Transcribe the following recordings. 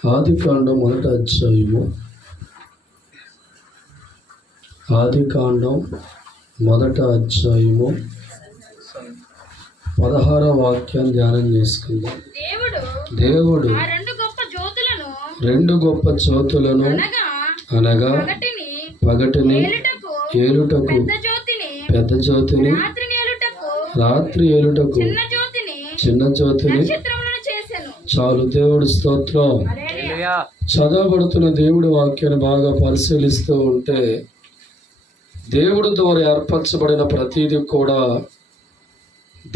ఆదికాండం మొదటి అధ్యాయము ఆదికాండం మొదటి అధ్యాయము 16వ వాక్యం ధ్యానం చేసుకుందాం. దేవుడు రెండు గొప్ప జ్యోతులను అనగా పగటిని ఏలుటకు పెద్ద జ్యోతిని, రాత్రి ఏలుటకు చిన్న జ్యోతిని. చాలు. దేవుడు స్తోత్రం. చదవబడుతున్న దేవుడి వాక్యాన్ని బాగా పరిశీలిస్తూ ఉంటే దేవుడి ద్వారా ఏర్పరచబడిన ప్రతిదీ కూడా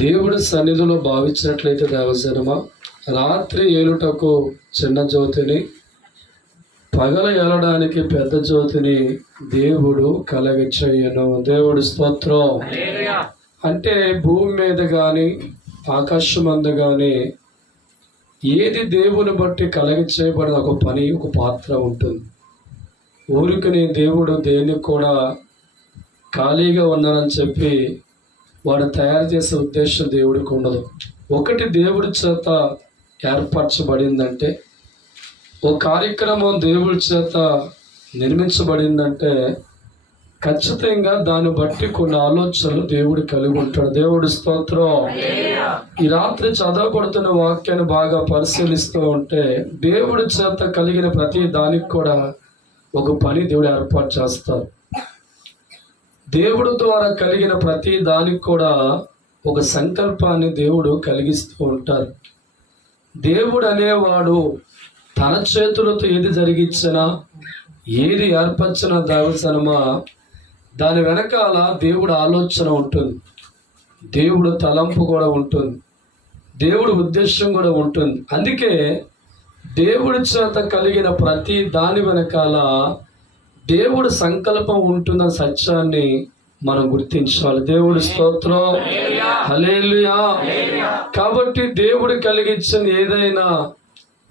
దేవుడి సన్నిధిలో భావించినట్లయితే దేవజనమా, రాత్రి ఏలుటకు చిన్న జ్యోతిని, పగల ఏలడానికి పెద్ద జ్యోతిని దేవుడు కలగచేయను. దేవుడి స్తోత్రం. అంటే భూమి మీద కానీ ఆకాశం అందు కానీ ఏది దేవుని బట్టి కలగ చేయబడిన ఒక పని, ఒక పాత్ర ఉంటుంది. ఊరికని దేవుడు దేనికి కూడా ఖాళీగా ఉన్నానని చెప్పి వాడు తయారు చేసే ఉద్దేశం దేవుడికి ఉండదు. ఒకటి దేవుడి చేత ఏర్పరచబడిందంటే, ఓ కార్యక్రమం దేవుడి చేత నిర్మించబడిందంటే ఖచ్చితంగా దాన్ని బట్టి కొన్ని ఆలోచనలు దేవుడు కలిగి ఉంటాడు. దేవుడి స్తోత్రం. ఈ రాత్రి చదవబడుతున్న వాక్యాన్ని బాగా పరిశీలిస్తూ ఉంటే దేవుడి చేత కలిగిన ప్రతి దానికి కూడా ఒక పని దేవుడు ఏర్పాటు చేస్తారు. దేవుడు ద్వారా కలిగిన ప్రతి దానికి కూడా ఒక సంకల్పాన్ని దేవుడు కలిగిస్తూ ఉంటారు. దేవుడు అనేవాడు తన చేతులతో ఏది జరిగించినా, ఏది ఏర్పరిచినా దేవసనమా, దాని వెనకాల దేవుడు ఆలోచన ఉంటుంది, దేవుడు తలంపు కూడా ఉంటుంది, దేవుడు ఉద్దేశం కూడా ఉంటుంది. అందుకే దేవుడి చేత కలిగిన ప్రతి దాని వెనకాల దేవుడు సంకల్పం ఉంటున్న సత్యాన్ని మనం గుర్తించాలి. దేవుడి స్తోత్రం. హల్లెలూయా. కాబట్టి దేవుడు కలిగించిన ఏదైనా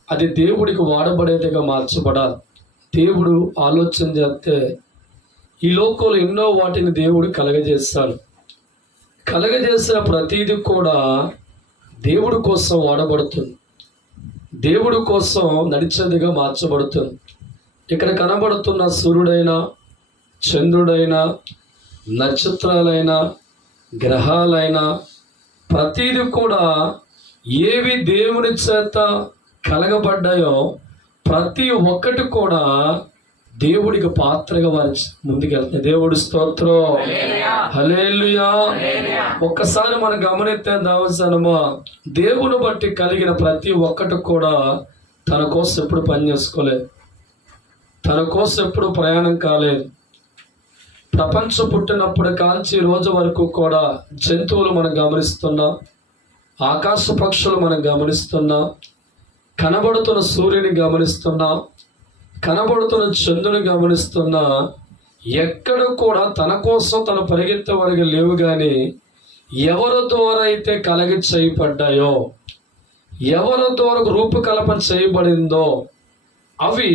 అది దేవుడికి వాడబడేదిగా మార్చబడాలి. దేవుడు ఆలోచన చేస్తే ఈ లోకంలో ఎన్నో వాటిని దేవుడు కలగజేస్తాడు. కలగజేసిన ప్రతీది కూడా దేవుడి కోసం వాడబడుతుంది, దేవుడి కోసం నడిచేదిగా మార్చబడుతుంది. ఇక్కడ కనబడుతున్న సూర్యుడైనా, చంద్రుడైనా, నక్షత్రాలైనా, గ్రహాలైనా ప్రతీది కూడా ఏవి దేవుని చేత కలగబడ్డాయో ప్రతి ఒక్కటి కూడా దేవుడికి పాత్రగా వారి ముందుకెళ్తాయి. దేవుడి స్తోత్రం. హల్లెలూయా. ఒక్కసారి మనం గమనిస్తే దావసనమా, దేవుని బట్టి కలిగిన ప్రతి ఒక్కటి కూడా తన కోసం ఎప్పుడు పని చేసుకోలేదు, తన కోసం ఎప్పుడు ప్రయాణం కాలేదు. ప్రపంచం పుట్టినప్పుడు కాల్చి రోజు వరకు కూడా జంతువులు మనం గమనిస్తున్నాం, ఆకాశ పక్షులు మనం గమనిస్తున్నాం, కనబడుతున్న సూర్యుని గమనిస్తున్నాం, కనబడుతున్న చంద్రుని గమనిస్తున్నా. ఎక్కడ కూడా తన కోసం తను పరిగెత్తే వరకు లేవు. కానీ ఎవరి ద్వారా అయితే కలగి చేయబడ్డాయో, ఎవరి ద్వారా రూపకల్పన చేయబడిందో అవి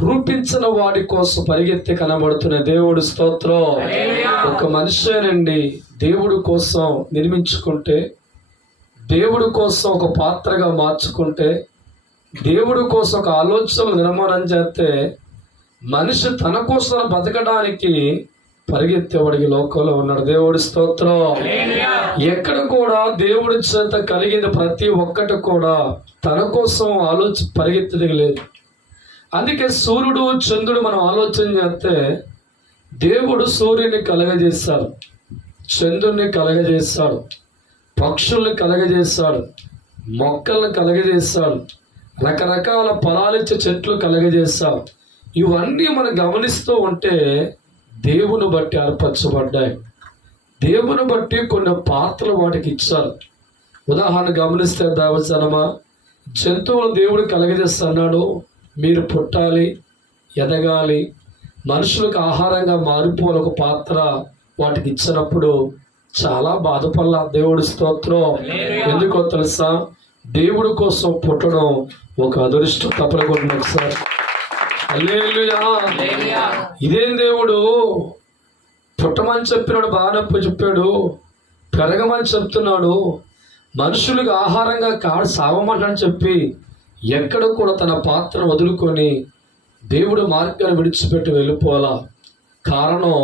రూపించిన వాడి కోసం పరిగెత్తి కనబడుతున్న దేవుడి స్తోత్రం. ఒక మనిషేనండి దేవుడి కోసం నిర్మించుకుంటే, దేవుడి కోసం ఒక పాత్రగా మార్చుకుంటే, దేవుడి కోసం ఒక ఆలోచన నిర్మాణం చేస్తే మనిషి తన కోసం బతకడానికి పరిగెత్తేవాడికి లోకంలో ఉన్నాడు. దేవుడి స్తోత్రం. ఎక్కడ కూడా దేవుడి చేత కలిగిన ప్రతి ఒక్కటి కూడా తన కోసం పరిగెత్తడం లేదు. అందుకే సూర్యుడు, చంద్రుడు మనం ఆలోచన చేస్తే దేవుడు సూర్యుని కలగజేశాడు, చంద్రుడిని కలగజేశాడు, పక్షుల్ని కలగజేశాడు, మొక్కలను కలగజేశాడు, రకరకాల ఫలాలిచ్చే చెట్లు కలగజేశాడు. ఇవన్నీ మనం గమనిస్తూ ఉంటే దేవుని బట్టి ఏర్పరచబడ్డాయి. దేవుని బట్టి కొన్ని పాత్రలు వాటికి ఇచ్చారు. ఉదాహరణ గమనిస్తే దేవజనమా, జంతువులు దేవుడు కలగజేస్తున్నాడు, మీరు పుట్టాలి, ఎదగాలి, మనుషులకు ఆహారంగా మారిపోవాలి, ఒక పాత్ర వాటికి ఇచ్చినప్పుడు చాలా బాధపడాల. దేవుడి స్తోత్రం. ఎందుకో తెలుసా? దేవుడి కోసం పుట్టడం ఒక అదృష్టం. తప్పకుండా ఒకసారి హల్లెలూయా. ఇదేం దేవుడు పుట్టమని చెప్పినాడు, బాగా చెప్పాడు, పెరగమని చెప్తున్నాడు, మనుషులకు ఆహారంగా కాడు సావమంటని చెప్పి ఎక్కడ కూడా తన పాత్రను వదులుకొని దేవుడు మార్గాన్ని విడిచిపెట్టి వెళ్ళిపోవాలా. కారణం,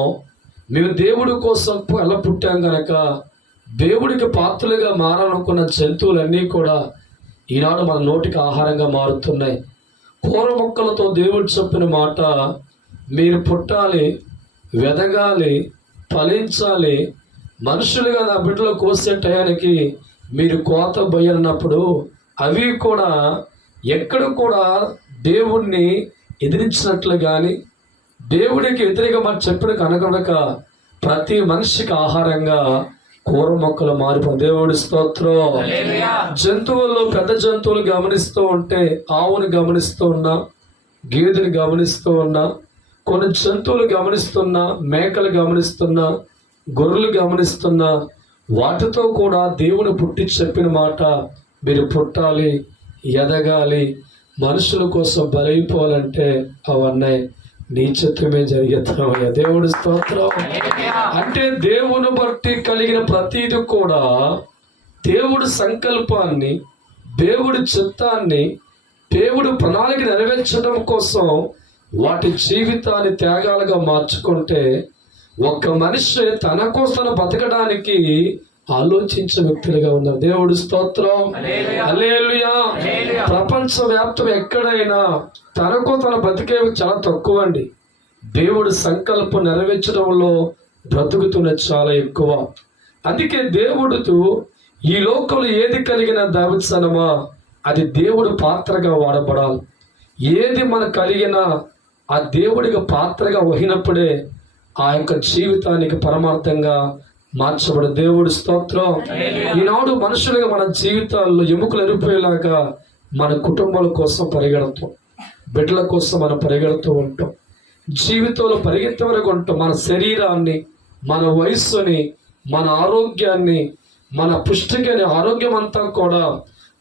మేము దేవుడి కోసం ఎలా పుట్టాం కనుక దేవుడికి పాత్రలుగా మారాలనుకున్న జంతువులన్నీ కూడా ఈనాడు మన నోటికి ఆహారంగా మారుతున్నాయి. కూర మొక్కలతో దేవుడు చెప్పిన మాట, మీరు పుట్టాలి, వెదగాలి, ఫలించాలి, మనుషులుగా నా బిడ్డలు కోసే టయానికి మీరు కోత బయన్నప్పుడు అవి కూడా ఎక్కడ కూడా దేవుణ్ణి ఎదిరించినట్లు కానీ దేవుడికి వ్యతిరేకంగా మనం చెప్పిన కనుక ప్రతి మనిషికి ఆహారంగా కూర మొక్కలు మారిపో. దేవుడి స్తోత్రం. జంతువుల్లో పెద్ద జంతువులు గమనిస్తూ ఉంటే ఆవుని గమనిస్తూ ఉన్నా, గేదెని గమనిస్తూ ఉన్నా, కొన్ని జంతువులు గమనిస్తున్నా, మేకలు గమనిస్తున్నా, గొర్రెలు గమనిస్తున్నా, వాటితో కూడా దేవుని పుట్టి చెప్పిన మాట, మీరు పుట్టాలి, ఎదగాలి, మనుషుల కోసం బలైపోవాలంటే అవన్నీ నీ చిత్తమే జరిగేద్దామయ్యా. దేవుడి స్తోత్రం. అంటే దేవుని బట్టి కలిగిన ప్రతీది కూడా దేవుడి సంకల్పాన్ని, దేవుడి చిత్తాన్ని, దేవుడి ప్రణాళిక నెరవేర్చడం కోసం వాటి జీవితాన్ని త్యాగాలుగా మార్చుకుంటే ఒక్క మనిషి తన కోసం బతకడానికి ఆలోచించే వ్యక్తులుగా ఉన్నారు. దేవుడి స్తోత్రం. హల్లెలూయా. ప్రపంచ వ్యాప్తం ఎక్కడైనా తనకు తన బతికే చాలా తక్కువ అండి. దేవుడి సంకల్పం నెరవేర్చడంలో బ్రతుకుతున్నది చాలా ఎక్కువ. అందుకే దేవుడితో ఈ లోకంలో ఏది కలిగిన దావిత్సనమా అది దేవుడి పాత్రగా వాడబడాలి. ఏది మనకు కలిగినా ఆ దేవుడికి పాత్రగా వహినప్పుడే ఆ యొక్క జీవితానికి పరమార్థంగా మార్చబడు. దేవుడి స్తోత్రం. ఈనాడు మనుషులుగా మన జీవితాల్లో ఎముకలు ఎరిపోయేలాగా మన కుటుంబాల కోసం పరిగెడతాం, బిడ్డల కోసం మనం పరిగెడుతూ ఉంటాం, జీవితంలో పరిగెత్తే వరకు ఉంటాం. మన శరీరాన్ని, మన వయస్సుని, మన ఆరోగ్యాన్ని, మన పుష్టికని ఆరోగ్యం అంతా కూడా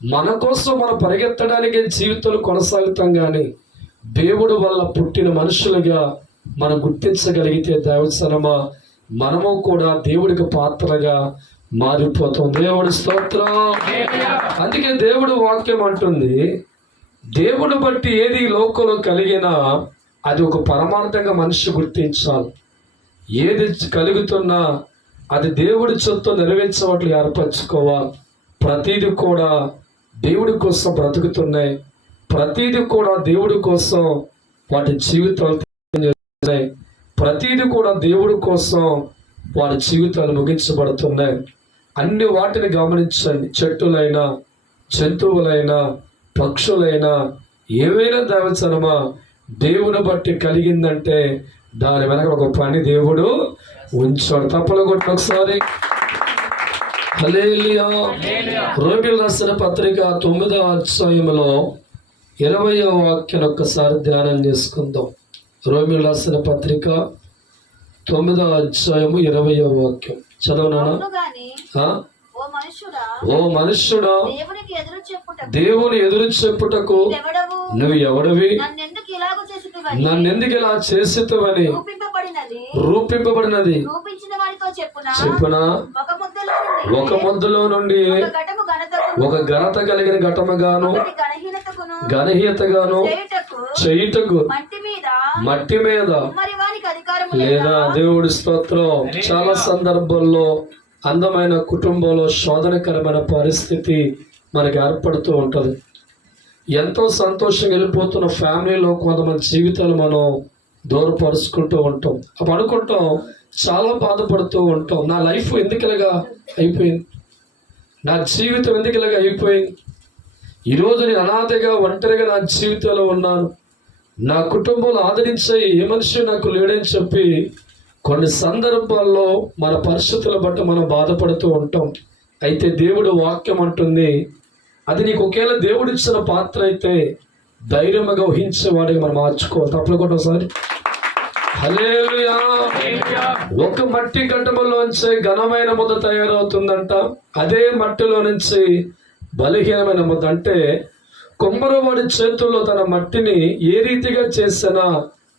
మన కోసం మనం పరిగెత్తడానికే జీవితంలో కొనసాగుతాం. కానీ దేవుడు వల్ల పుట్టిన మనుషులుగా మనం గుర్తించగలిగితే దేవసనమా మనము కూడా దేవుడికి పాత్రగా మారిపోతాం. దేవుడి స్తోత్రం. అందుకే దేవుడు వాక్యం అంటుంది, దేవుడు బట్టి ఏది లోకంలో కలిగినా అది ఒక పరమార్థంగా మనిషి గుర్తించాలి. ఏది కలుగుతున్నా అది దేవుడి చొత్తు నెరవేర్చవట్లు ఏర్పరచుకోవాలి. ప్రతీది కూడా దేవుడి కోసం బ్రతుకుతున్నాయి, ప్రతీది కూడా దేవుడి కోసం వాటి జీవితాలు, ప్రతీది కూడా దేవుడి కోసం వారి జీవితాలు ముగించబడుతున్నాయి. అన్ని వాటిని గమనించండి. చెట్టులైనా, జంతువులైనా, పక్షులైనా, ఏవైనా దేవచనమా దేవుని బట్టి కలిగిందంటే దాని వెనక ఒక పని దేవుడు ఉంచాడు. తప్పలు కొట్టిన ఒకసారి హల్లెలూయా. రోమిలు రాసిన పత్రిక 9వ అధ్యాయంలో 20వ వాక్యాన్ని ఒక్కసారి ధ్యానం చేసుకుందాం. రోమిలు రాసిన పత్రిక 9వ అధ్యాయము 20వ వాక్యం చదవనా? ఓ మనుష్యుడా, దేవుని ఎదురు చెప్పుటకు నువ్వు ఎవడవి? నన్నెందుకు ఇలా చేసితివని రూపింపబడినది చెప్పునా? ఒక ముద్దలో నుండి ఒక ఘనత కలిగిన ఘటముగాను ఘనహీనతగాను చేయుటకు మట్టి మీద లేదా. దేవుడి స్తోత్రం. చాలా సందర్భాల్లో అందమైన కుటుంబంలో శోధనకరమైన పరిస్థితి మనకి ఏర్పడుతూ ఉంటుంది. ఎంతో సంతోషంగా వెళ్ళిపోతున్న ఫ్యామిలీలో కొంతమంది జీవితాలు మనం దూరపరుచుకుంటూ ఉంటాం. అప్పుడు అనుకుంటాం, చాలా బాధపడుతూ ఉంటాం, నా లైఫ్ ఎందుకు ఇలాగా అయిపోయింది, నా జీవితం ఎందుకు ఇలాగా అయిపోయింది, ఈరోజు నేను అనాథగా ఒంటరిగా నా జీవితంలో ఉన్నాను, నా కుటుంబంలో ఆదరించే ఏ మనిషి నాకు లేడని చెప్పి కొన్ని సందర్భాల్లో మన పరిస్థితుల బట్టి మనం బాధపడుతూ ఉంటాం. అయితే దేవుడు వాక్యం అంటుంది, అది నీకు ఒకేలా దేవుడు ఇచ్చిన పాత్ర అయితే ధైర్యంగా ఊహించేవాడిగా మనం మార్చుకోవాలి. తప్పకుండా ఒకసారి హల్లెలూయా. ఒక మట్టి ఘటములోంచి ఘనమైన ముద్ద తయారవుతుందంట. అదే మట్టిలో నుంచి బలహీనమైన ముద్ద. అంటే కుమ్మరవాడి చేతుల్లో తన మట్టిని ఏ రీతిగా చేసినా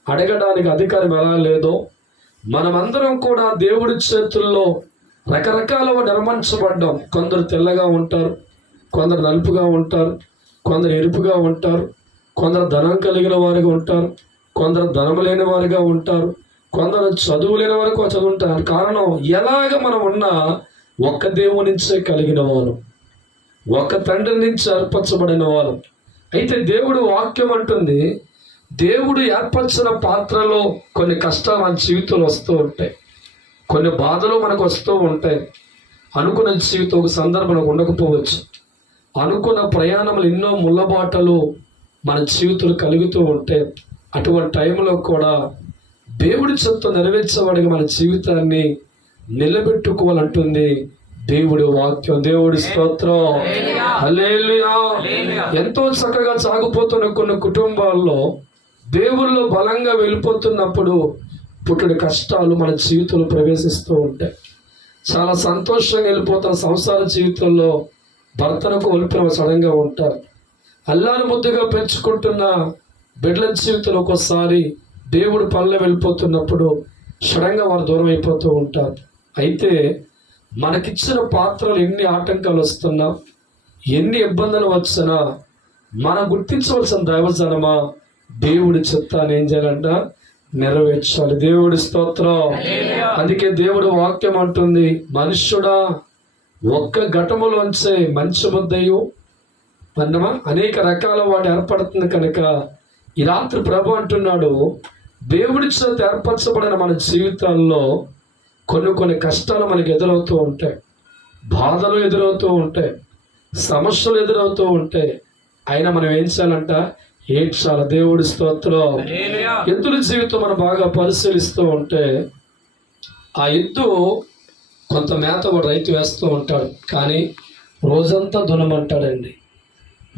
అడగడానికి అధికారం ఎలా లేదో, మనమందరం కూడా దేవుడి చేతుల్లో రకరకాలుగా నిర్మించబడ్డాం. కొందరు తెల్లగా ఉంటారు, కొందరు నలుపుగా ఉంటారు, కొందరు ఎరుపుగా ఉంటారు, కొందరు ధనం కలిగిన వారిగా ఉంటారు, కొందరు ధనము లేని వారిగా ఉంటారు, కొందరు చదువు లేని వారికి చదువుంటారు. కారణం ఎలాగ మనం ఉన్నా ఒక్క దేవుని నుంచే కలిగిన వారు, ఒక్క తండ్రి నుంచి ఏర్పరచబడిన వారు. అయితే దేవుడు వాక్యం అంటుంది, దేవుడు ఏర్పరిచిన పాత్రలో కొన్ని కష్టాలు మన జీవితంలో వస్తూ ఉంటాయి, కొన్ని బాధలు మనకు వస్తూ ఉంటాయి. అనుకున్న జీవితం ఒక సందర్భం ఉండకపోవచ్చు, అనుకున్న ప్రయాణములు ఎన్నో ముళ్ళబాటలు మన జీవితంలో కలుగుతూ ఉంటాయి. అటువంటి టైంలో కూడా దేవుడి చిత్తం నెరవేర్చేవాడిగా మన జీవితాన్ని నిలబెట్టుకోవాలంటుంది దేవుడి వాక్యం. దేవుడి స్తోత్రం, హల్లెలూయా. ఎంతో చక్కగా సాగిపోతున్న కొన్ని కుటుంబాల్లో దేవుళ్ళు బలంగా వెళ్ళిపోతున్నప్పుడు పుట్టుడి కష్టాలు మన జీవితంలో ప్రవేశిస్తూ ఉంటాయి. చాలా సంతోషంగా వెళ్ళిపోతున్న సంసార జీవితంలో భర్తను కోల్పోయిన సడన్గా ఉంటారు. అల్లారు ముద్దుగా పెంచుకుంటున్న బిడ్డల జీవితంలో ఒక్కోసారి దేవుడు పనులు వెళ్ళిపోతున్నప్పుడు సడన్గా వారు దూరం అయిపోతూ ఉంటారు. అయితే మనకిచ్చిన పాత్రలు ఎన్ని ఆటంకాలు వస్తున్నా, ఎన్ని ఇబ్బందులు వచ్చినా మనం గుర్తించవలసిన దైవజనమా దేవుడి చిత్తాన్ని ఏం చేయాలంట, నెరవేర్చాలి. దేవుడి స్తోత్రం. అందుకే దేవుడు వాక్యం అంటుంది, మనుష్యుడా ఒక్క ఘటములోంచే మంచి ముద్దయు అన్నమా అనేక రకాల వాటి ఏర్పడుతుంది. కనుక ఈ రాత్రి ప్రభు అంటున్నాడు, దేవుడి చేత ఏర్పరచబడిన మన జీవితాల్లో కొన్ని కష్టాలు మనకు ఎదురవుతూ ఉంటాయి, బాధలు ఎదురవుతూ ఉంటాయి, సమస్యలు ఎదురవుతూ ఉంటాయి. అయినా మనం ఏం చేయాలంట, ఏడ్చాలి. దేవుడి స్తోత్రం. ఎద్దుల జీవితం మనం బాగా పరిశీలిస్తూ ఉంటే, ఆ ఎద్దు కొంత మేత ఒక రైతు వేస్తూ ఉంటాడు, కానీ రోజంతా దునమంటాడండి.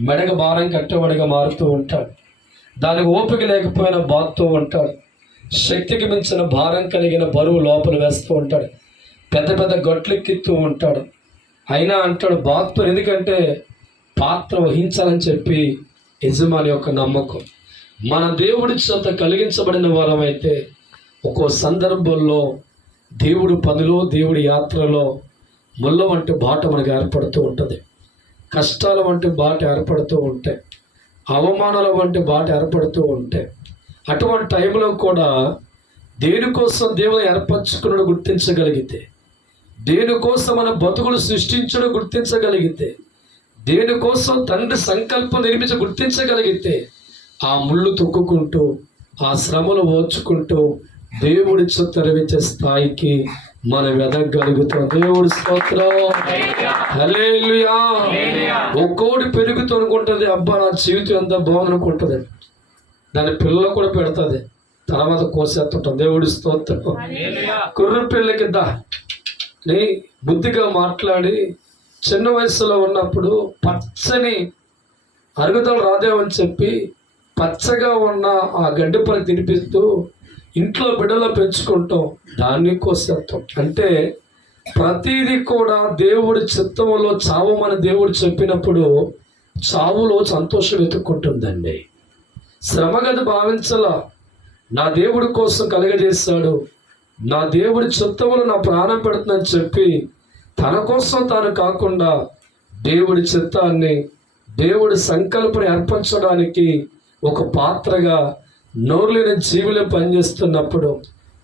మెడగ భారం కట్టేవాడిగా మారుతూ ఉంటాడు. దానికి ఓపిక లేకపోయినా బాగుతూ ఉంటాడు. శక్తికి మించిన భారం కలిగిన బరువు లోపల వేస్తూ ఉంటాడు. పెద్ద పెద్ద గొట్లెక్కిస్తూ ఉంటాడు. అయినా అంటాడు బాగుతాడు, ఎందుకంటే పాత్ర వహించాలని చెప్పి యజమాని యొక్క నమ్మకం. మన దేవుడి చేత కలిగించబడిన వారమైతే ఒక్కో సందర్భంలో దేవుడు పనిలో, దేవుడి యాత్రలో ముళ్ళ వంటి బాట మనకు ఏర్పడుతూ ఉంటుంది, కష్టాల వంటి బాట ఏర్పడుతూ ఉంటాయి, అవమానాల వంటి బాట ఏర్పడుతూ ఉంటాయి. అటువంటి టైంలో కూడా దేనికోసం దేవుని ఏర్పరచుకున్నాడు గుర్తించగలిగితే, దేనికోసం మన బతుకులు సృష్టించడం గుర్తించగలిగితే, దేనికోసం తండ్రి సంకల్పం నిర్మించి గుర్తించగలిగితే, ఆ ముళ్ళు తొక్కుకుంటూ, ఆ శ్రమలు ఓర్చుకుంటూ దేవుడి చిత్తం నెరవేర్చే స్థాయికి మనం ఎదగలుగుతాం. దేవుడి స్తోత్రం, హల్లెలూయా. ఒక్కోటి పెరుగుతూ అనుకుంటుంది, అబ్బా నా జీవితం ఎంత బాగుందనుకుంటుంది, దాని పిల్లలు కూడా పెడుతుంది, తర్వాత కోసేస్తుంటాం. దేవుడి స్తోత్రం. కుర్ర పిల్లకి నీ బుద్ధిగా మాట్లాడి చిన్న వయసులో ఉన్నప్పుడు పచ్చని అరుగుదల రాదేమని చెప్పి పచ్చగా ఉన్న ఆ గడ్డి పని తినిపిస్తూ ఇంట్లో బిడ్డలో పెంచుకుంటాం, దాన్ని కోసేస్తాం. అంటే ప్రతిదీ కూడా దేవుడి చిత్తంలో చావమని దేవుడు చెప్పినప్పుడు చావులో సంతోషం వెతుక్కుంటుందండి. శ్రమగది భావించలా, నా దేవుడి కోసం కలగజేశాడు, నా దేవుడి చిత్తములు నా ప్రాణం పెడుతుందని చెప్పి తన కోసం తాను కాకుండా దేవుడి చిత్తాన్ని, దేవుడి సంకల్పం ఏర్పరచడానికి ఒక పాత్రగా నోరులేని జీవులే పనిచేస్తున్నప్పుడు,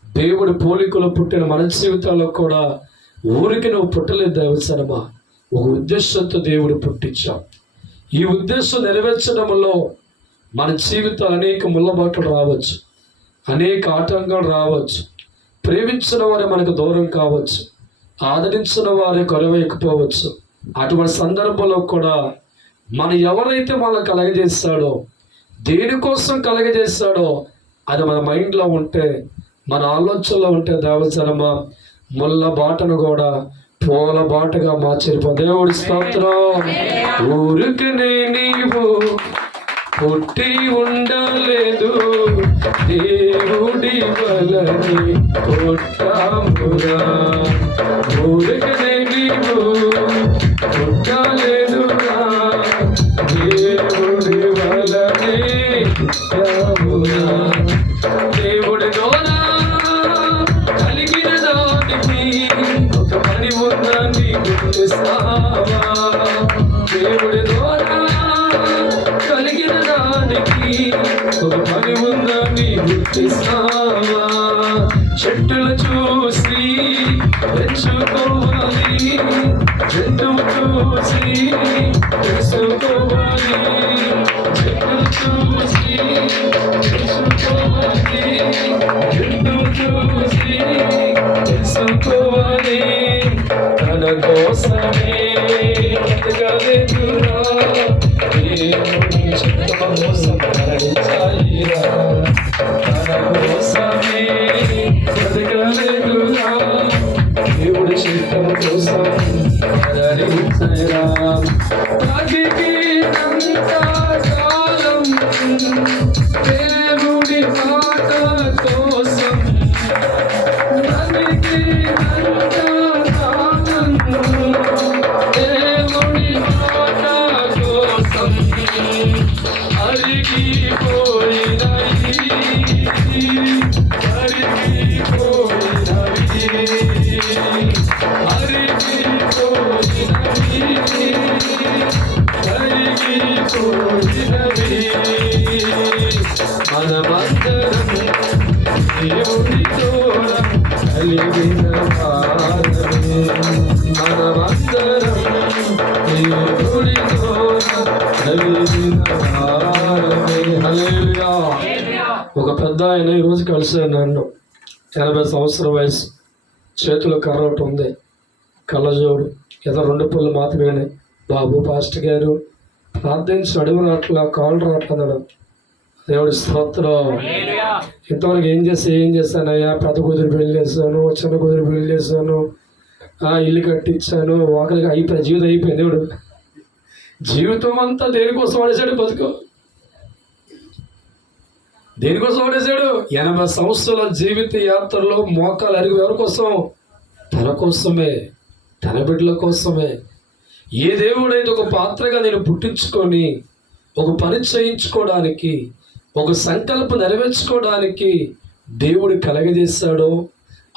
దేవుడి పోలికలో పుట్టిన మన జీవితాల్లో కూడా ఊరికి నువ్వు పుట్టలేదు దైవజనమా, ఒక ఉద్దేశంతో దేవుడు పుట్టించాం. ఈ ఉద్దేశం నెరవేర్చడంలో మన జీవితాలు అనేక ముళ్ళబాట్లు రావచ్చు, అనేక ఆటంకాలు రావచ్చు, ప్రేమించిన వారే మనకు దూరం కావచ్చు, ఆదరించిన వారే కొరవైకపోవచ్చు. అటువంటి సందర్భంలో కూడా మనం ఎవరైతే మనల్ని కలగజేస్తాడో, దేనికోసం కలగజేస్తాడో అది మన మైండ్లో ఉంటే, మన ఆలోచనలో ఉంటే దేవజనమా ముళ్ళ బాటను కూడా పూల బాటగా మార్చిపో. దేవుడి స్తోత్రం. ఊరికనే నీవు పుట్టి ఉండలేదు, దేవుడి వలని పుట్టామురా. ఊరికనే నీవు పుట్టలేదురా, దేవుడి వలని పుట్టామురా. దేవుడి ద్వారా కలిగిన దానికి ఒక పని ఉందని గుర్తిస్తావా? దేవుడి ద్వారా గాలి ఉందని గుర్తిస్తావా? చెట్టులు చూసి పెంచుకోవాలి, జంతువు చూసి తెలుసుకోవాలి, చెట్టులు చూసి తెలుసుకోవాలి, జంతువు చూసి తెలుసుకోవాలి. తన కోసమే బ్రతకలేదురా, దేవుని చిత్తము కోసం మరణించాలిరా. తన కోసమే బ్రతకలేదురా, దేవుడి చిత్తము కోసం మరణించాలిరా. బతికినంత కాలం దేవుడి మాట కోసం, బతికినంత కాలం దేవుడి మాట కోసం అరిగిపోయినవి, అరిగిపోయినవి, అరిగిపోయినవి, అరిగిపోయినవి. మనమందరం దేవుడి తోడ కలిగిన వారమే, మనమందరం దేవుడి తోడ కలిగిన వారమే. హల్లెలూయా. ఒక పెద్ద ఆయన ఈరోజు కలిసాను నన్ను. 80 సంవత్సరాల వయసు, చేతిలో కర్ర ఒకటి ఉంది, కళ్ళజోడు, ఏదో 2 పళ్ళు మాత్రమే. బాబు పాస్టర్ గారు ప్రార్థించి అడుగు రాట్లా, కాళ్ళు రాట్లన్నాడు. దేవుడి స్తోత్రం. ఇంతవరకు ఏం చేశానయ్యా? పెద్ద కుదిరి పెళ్లి చేశాను, చిన్న కుదిరి పెళ్లి చేశాను, ఇల్లు కట్టించాను, ఒకరికి అయిపోయి జీవితం అయిపోయింది. దేవుడు జీవితం అంతా దేనికోసం పడేశాడు? బతుకు దేనికోసం పడేశాడు? 80 సంవత్సరాల జీవిత యాత్రలో మోకాలు అరిగి ఎవరి కోసం? తన కోసమే, తన బిడ్డల కోసమే. ఏ దేవుడైతే ఒక పాత్రగా నేను పుట్టించుకొని ఒక పని చేయించుకోవడానికి, ఒక సంకల్పం నెరవేర్చుకోవడానికి దేవుడు కలగజేశాడో,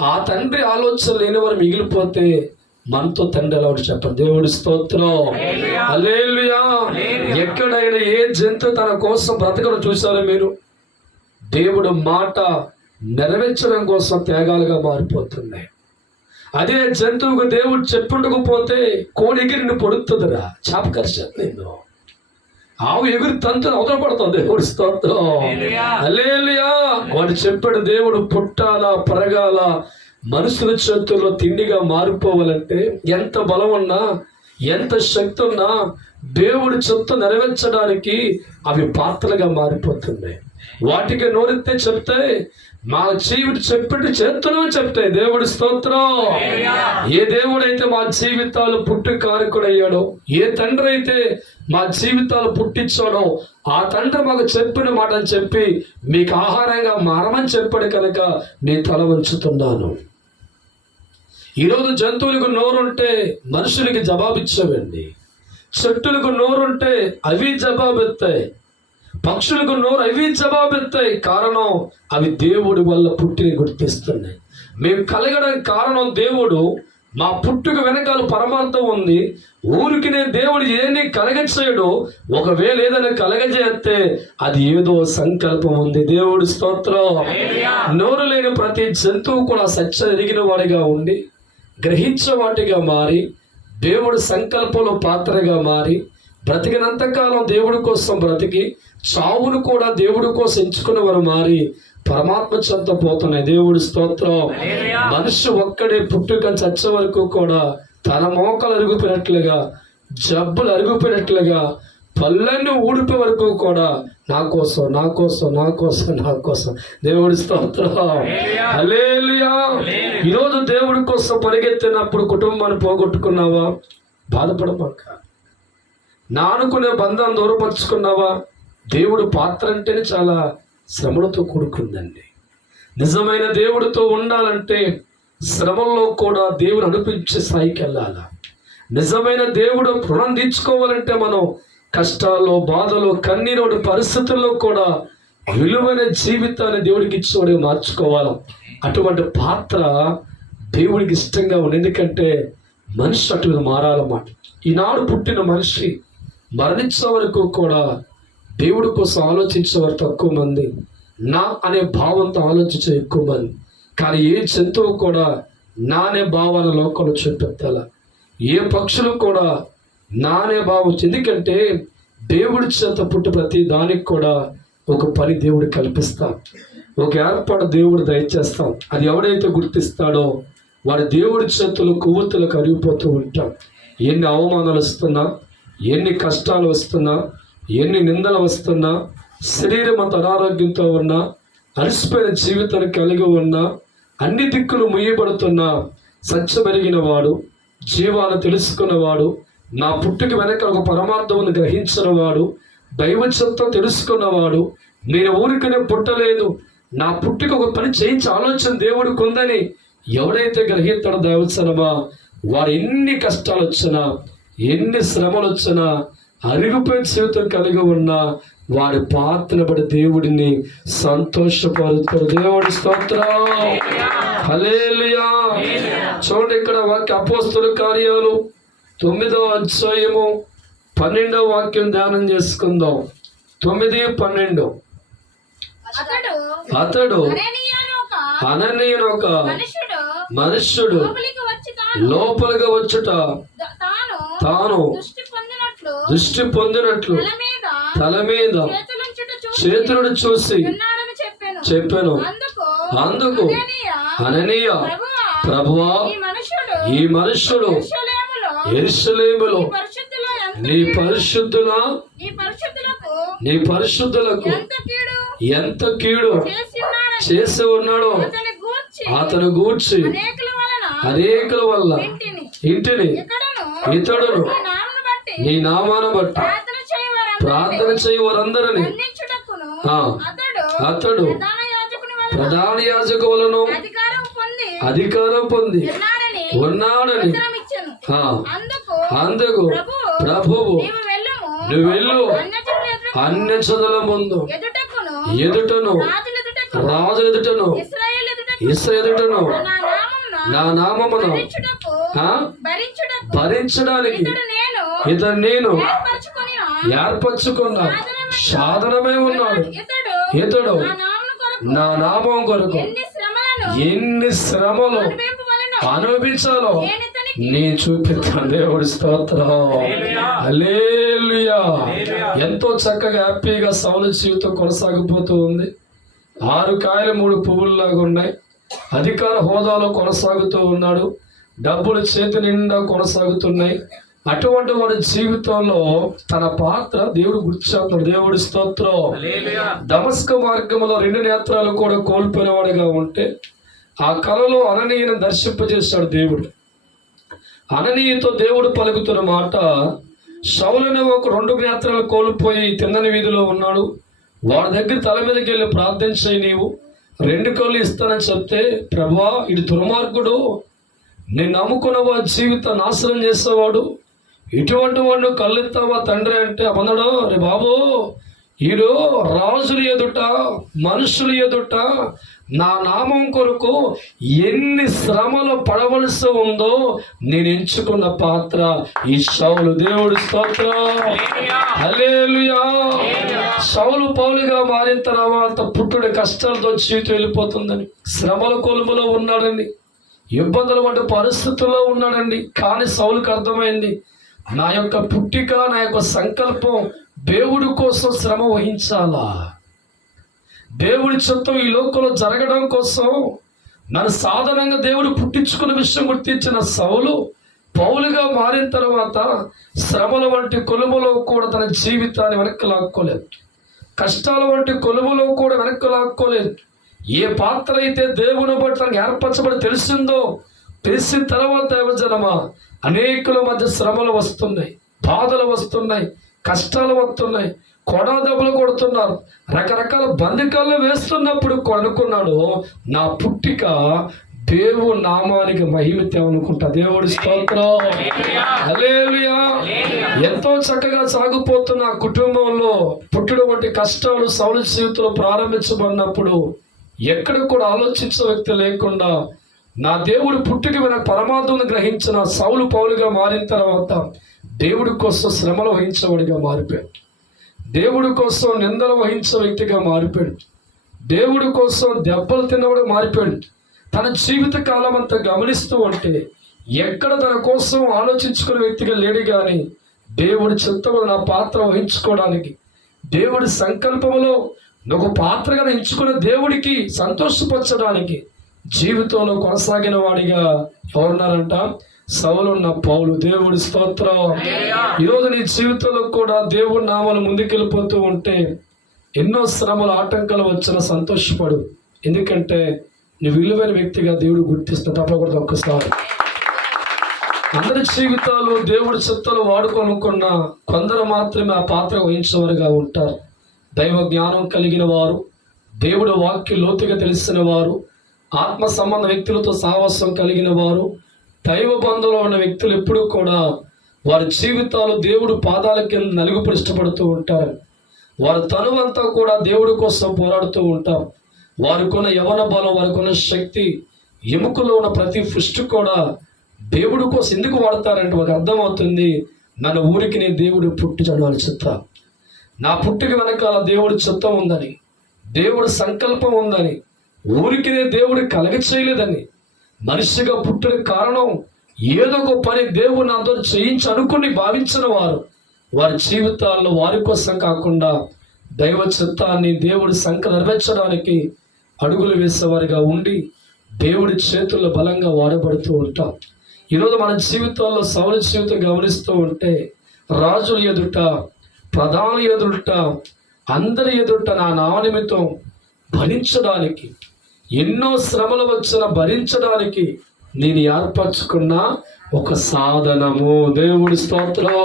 ఆ తండ్రి ఆలోచన లేని వారు మిగిలిపోతే మనతో తండ్రి ఎలా ఒకటి చెప్పండి. దేవుడి స్తోత్రం. హల్లెలూయా. ఎక్కడైనా ఏ జంతువు తన కోసం బ్రతకడం చూసారో మీరు? దేవుడు మాట నెరవేర్చడం కోసం త్యాగాలుగా మారిపోతున్నాయి. అదే జంతువుకు దేవుడు చెప్పుండకపోతే కోడి ఎగిరిని పొడుతుందిరా, చేప కరిచేది నేను, ఆవు ఎగురు తంతు అవతల పడుతుంది. దేవుడి స్తోత్రం. హల్లెలూయా. వాడు చెప్పాడు దేవుడు పుట్టాల పెరగాల, మనుషుల చేతుల్లో తిండిగా మారిపోవాలంటే ఎంత బలం ఉన్నా, ఎంత శక్తి ఉన్నా దేవుడి చెప్తూ నెరవేర్చడానికి అవి పాత్రలుగా మారిపోతున్నాయి. వాటికి నోరెత్తే చెప్తే మా జీవితం చెప్పినట్టు చేస్తున్నామని చెప్తాయి. దేవుడి స్తోత్రం. ఏ దేవుడైతే మా జీవితాలు పుట్టి కారకుడయ్యాడో, ఏ తండ్రి అయితే మా జీవితాలు పుట్టించాడో, ఆ తండ్రి మాకు చెప్పిన మాట అని చెప్పి మీకు ఆహారంగా మారమని చెప్పాడు కనుక నేను తల వంచుతున్నాను. ఈరోజు జంతువులకు నోరుంటే మనుషులకి జవాబిచ్చావండి. చెట్టులకు నోరుంటే అవి జవాబెత్తాయి, పక్షులకు నోరు అవి జవాబెత్తాయి. కారణం అవి దేవుడి వల్ల పుట్టిని గుర్తిస్తున్నాయి. మేము కలగడానికి కారణం దేవుడు. మా పుట్టుక వెనకాల పరమార్థం ఉంది. ఊరికినే దేవుడు ఏని కలగచేయడు. ఒకవేళ ఏదైనా కలగజేస్తే అది ఏదో సంకల్పం ఉంది. దేవుడి స్తోత్రం. నోరు లేని ప్రతి జంతువు కూడా సత్యం ఎరిగిన వాడిగా ఉండి, గ్రహించే వాటిగా మారి, దేవుడి సంకల్పంలో పాత్రగా మారి, బ్రతికినంతకాలం దేవుడి కోసం బ్రతికి, చావును కూడా దేవుడి కోసం ఎంచుకున్నవారు మారి పరమాత్మ చెంత పోతున్నాయి. దేవుడి స్తోత్రం. మనిషి ఒక్కడే పుట్టుక చచ్చే వరకు కూడా తన మోకాలు అరుగుపోయినట్లుగా, జబ్బులు అరుగుపోయినట్లుగా, పళ్ళన్నీ ఊడిపోయే వరకు కూడా నా కోసం, నా కోసం, నా కోసం, నా కోసం. దేవుడి స్తోత్రం. హల్లెలూయా. ఈరోజు దేవుడి కోసం పరిగెత్తినప్పుడు కుటుంబాన్ని పోగొట్టుకున్నావా? బాధపడమాక. నా అనుకునే బంధాన్ని దూరపరుచుకున్నావా? దేవుడు పాత్ర అంటేనే చాలా శ్రమలతో కూడుకుందండి. నిజమైన దేవుడితో ఉండాలంటే శ్రమల్లో కూడా దేవుడు నడిపించే స్థాయికి వెళ్ళాలా. నిజమైన దేవుడు రుణం తీర్చుకోవాలంటే మనం కష్టాల్లో, బాధలో, కన్నీరోడి పరిస్థితుల్లో కూడా విలువైన జీవితాన్ని దేవుడికి ఇచ్చేవాడిగా మార్చుకోవాలి. అటువంటి పాత్ర దేవుడికి ఇష్టంగా ఉంది. ఎందుకంటే మనిషి అటు మారాలన్నమాట. ఈనాడు పుట్టిన మనిషి మరణించే వరకు కూడా దేవుడి కోసం ఆలోచించేవారు తక్కువ మంది, నా అనే భావంతో ఆలోచించే ఎక్కువ మంది. కానీ ఏ జంతువు కూడా నా అనే భావన లోకంలో చూపెట్టాల, ఏ పక్షులు కూడా నా అనే భావం. ఎందుకంటే దేవుడి చేత పుట్టి ప్రతి దానికి కూడా ఒక పని దేవుడు కల్పిస్తాం, ఒక ఏర్పాటు దేవుడు దయచేస్తాం. అది ఎవడైతే గుర్తిస్తాడో వాడి దేవుడి చేతులు కొవ్వొత్తులకు కరిగిపోతూ ఉంటాం. ఎన్ని అవమానాలు వస్తున్నా, ఎన్ని కష్టాలు వస్తున్నా, ఎన్ని నిందలు వస్తున్నా, శరీరం అంత అనారోగ్యంతో ఉన్నా, అలసిపోయిన జీవితాన్ని కలిగి ఉన్నా, అన్ని దిక్కులు ముయ్యబడుతున్నా, సత్యమెరిగిన వాడు, జీవాన్ని తెలుసుకున్నవాడు, నా పుట్టుక వెనక ఒక పరమార్థమును గ్రహించిన వాడు, దైవచత్వం తెలుసుకున్నవాడు, నేను ఊరికనే పుట్టలేదు, నా పుట్టుక ఒక పని చేయించి ఆలోచన దేవుడికి ఉందని ఎవడైతే గ్రహిస్తాడో దైవచనమా, వాడు ఎన్ని కష్టాలు వచ్చినా, ఎన్ని శ్రమలు వచ్చినా, అరిగిపోయిన జీవితం కలిగి ఉన్నా వాడి పాత్రను బట్టి దేవుడిని సంతోషపరుతాడు. దేవుడి స్తోత్రం, హల్లెలూయా. చూడండి, ఇక్కడ వాక్య అపోస్తలుల కార్యాలు 9వ అధ్యాయము 12వ వాక్యం ధ్యానం చేసుకుందాం. 9:12. అతడు అననీయుడు ఒక మనుష్యుడు లోపలిగా వచ్చుట తాను దృష్టి పొందినట్లు తల మీద చేతులను చూసి చెప్పాను. అందుకు అననీయ, ప్రభువా, ఈ మనుష్యుడు యెరూషలేములో నీ పరిశుద్ధులకు ఎంత కీడు చేసి ఉన్నాడో అతను గూర్చి అనేకుల వల్ల ఇంటిని ఇతడును నీ నామాన బట్టి ప్రార్థన చేయి వారందరినీ అతడు ప్రధాన యాజకు వలన అధికారం పొంది ఉన్నాడని. అందుకు ప్రభువు, నువ్వు వెళ్ళు, అన్య చదుల ముందు ఎదుటను రాజు ఎదుటను ఇశ్రాయేలు ఎదుటను నా నామమును భరించడానికి ఇతడు నేను ఏర్పరచుకున్న సాధనమై ఉన్నాడు. ఇతడు నా నామం కొరకు ఎన్ని శ్రమలు అనుభవించాలో నేను చూపిస్తాను. దేవుడి స్తోత్రం, హల్లెలూయా. ఎంతో చక్కగా హ్యాపీగా సౌలు జీవితం కొనసాగిపోతూ ఉంది. 6 కాయలు 3 పువ్వుల్లాగా ఉన్నాయి. అధికార హోదాలో కొనసాగుతూ ఉన్నాడు. డబ్బులు చేతి నిండా కొనసాగుతున్నాయి. అటువంటి వాడి జీవితంలో తన పాత్ర దేవుడు గుర్తిస్తున్నాడు. దేవుడి స్తోత్రం. దమస్క మార్గంలో 2 నేత్రాలు కూడా కోల్పోయిన వాడిగా ఉంటే ఆ కలలో అననీయను దర్శింపజేశాడు దేవుడు. అననీయతో దేవుడు పలుకుతున్న మాట, సౌలునే ఒక 2 నేత్రాలు కోల్పోయి తిన్నని వీధిలో ఉన్నాడు. వాడి దగ్గర తల మీదకి వెళ్ళి ప్రార్థన చేయి, నీవు 2 కళ్ళు ఇస్తానని చెప్తే, ప్రభువా, ఇది దుర్మార్గుడు, నేను నమ్ముకున్న వాడి జీవితం నాశనం చేసేవాడు, ఇటువంటి వాడు కళ్ళెత్తావా తండ్రి అంటే, అమ్మన్నాడు, రే బాబు, ఈడు రాజుల ఎదుట మనుషుల ఎదుట నా నామం కొరకు ఎన్ని శ్రమలు పడవలసి ఉందో నేను ఎంచుకున్న పాత్ర ఈ సౌలు. దేవుడి స్తోత్రం, హల్లెలూయా. సౌలు పౌలుగా మారిన తర్వాత పుట్టుడి కష్టాలతో జీవితం వెళ్ళిపోతుందని, శ్రమల కొలుములో ఉన్నాడండి, ఇబ్బందులు పడ్డ పరిస్థితుల్లో ఉన్నాడండి. కానీ సౌలుకి అర్థమైంది, నా యొక్క పుట్టిక, నా యొక్క సంకల్పం దేవుడి కోసం శ్రమ వహించాలా, దేవుడి చిత్తం ఈ లోకంలో జరగడం కోసం నన్ను సాధారణంగా దేవుడు పుట్టించుకున్న విషయం గుర్తించిన సౌలు పౌలుగా మారిన తర్వాత శ్రమల వంటి కొలుములో కూడా తన జీవితాన్ని వెనక్కి లాక్కోలేదు. కష్టాల వంటి కొలుములో కూడా వెనక్కి లాక్కోలేదు. ఏ పాత్ర అయితే దేవుని బట్టి తనకు ఏర్పరచబడి తెలిసిన తర్వాత దేవజనమా, అనేకుల మధ్య శ్రమలు వస్తున్నాయి, బాధలు వస్తున్నాయి, కష్టాలు వస్తున్నాయి, కొడా దెబ్బలు కొడుతున్నారు, రకరకాల బంధకాలు వేస్తున్నప్పుడు అనుకున్నాడు, నా పుట్టిక దేవుడు నామానికి మహిమ తేవనుకుంటా. దేవుడి స్తోత్రం, హల్లెలూయా. ఎంతో చక్కగా సాగిపోతున్న కుటుంబంలో పుట్టడం వంటి కష్టాలు సౌలు జీవితంలో ప్రారంభించబడినప్పుడు ఎక్కడ కూడా ఆలోచించే వ్యక్తి లేకుండా నా దేవుడు పుట్టుక నాకు పరమాత్మను గ్రహించిన సౌలు పౌలుగా మారిన తర్వాత దేవుడి కోసం శ్రమలు వహించేవాడిగా మారిపోయాడు. దేవుడి కోసం నిందలు వహించే వ్యక్తిగా మారిపోయాడు. దేవుడి కోసం దెబ్బలు తిన్నవాడు మారిపోయాడు. తన జీవిత కాలం అంతా గమనిస్తూ ఉంటే ఎక్కడ తన కోసం ఆలోచించుకునే వ్యక్తిగా లేడు. కానీ దేవుడి చిత్తములో నా పాత్ర వహించుకోవడానికి, దేవుడి సంకల్పంలో ఒక పాత్రగా ఎంచుకున్న దేవుడికి సంతోషపరచడానికి జీవితంలో కొనసాగిన వాడిగా ఎవరున్నారంట? సౌలున్న పౌలు. దేవుడి స్తోత్రం. ఈరోజు నీ జీవితంలో కూడా దేవుడి నామాలు ముందుకెళ్ళిపోతూ ఉంటే ఎన్నో శ్రమలు ఆటంకాలు వచ్చినా సంతోషపడు. ఎందుకంటే నీ విలువైన వ్యక్తిగా దేవుడు గుర్తిస్తున్నా. తప్పకూడదు. ఒక్కసారి అందరి జీవితాలు దేవుడి చిత్తాలు వాడుకోనుకున్న కొందరు మాత్రమే ఆ పాత్ర వహించేవారుగా ఉంటారు. దైవ జ్ఞానం కలిగిన వారు, దేవుడి వాక్య లోతుగా తెలిసిన వారు, ఆత్మ సంబంధ వ్యక్తులతో సహవాసం కలిగిన వారు, దైవ బంధంలో ఉన్న వ్యక్తులు ఎప్పుడూ కూడా వారి జీవితాలు దేవుడు పాదాల కింద నలుగుపడి ఇష్టపడుతూ ఉంటారు. వారి తనువంతా కూడా దేవుడి కోసం పోరాడుతూ ఉంటారు. వారికున్న యవన బలం, వారికున్న శక్తి, ఎముకలో ఉన్న ప్రతి పుష్టి కూడా దేవుడి కోసం ఎందుకు వాడతారంటే మాకు అర్థమవుతుంది, నన్ను ఊరికి నేను దేవుడు పుట్టించాడు అని చిత్తం. నా పుట్టిక వెనకాల దేవుడి చిత్తం ఉందని, దేవుడి సంకల్పం ఉందని, ఊరికినే దేవుడు కలగ చేయలేదని, మనిషిగా పుట్టిన కారణం ఏదో ఒక పని దేవుడు నాతో చేయించి అనుకుని భావించిన వారు వారి జీవితాల్లో వారి కోసం కాకుండా దైవ చిత్తాన్ని దేవుడి నెరవేర్చడానికి అడుగులు వేసేవారిగా ఉండి దేవుడి చేతుల్లో బలంగా వాడబడుతూ ఉంటాం. ఈరోజు మన జీవితాల్లో సౌలు జీవితం గమనిస్తూ ఉంటే రాజుల ఎదుట, ప్రధాన ఎదుట, అందరి ఎదుట నా నిమిత్తం భరించడానికి, ఎన్నో శ్రమలు వచ్చిన భరించడానికి నేను ఏర్పరచుకున్న ఒక సాధనము. దేవుడి స్తోత్రం.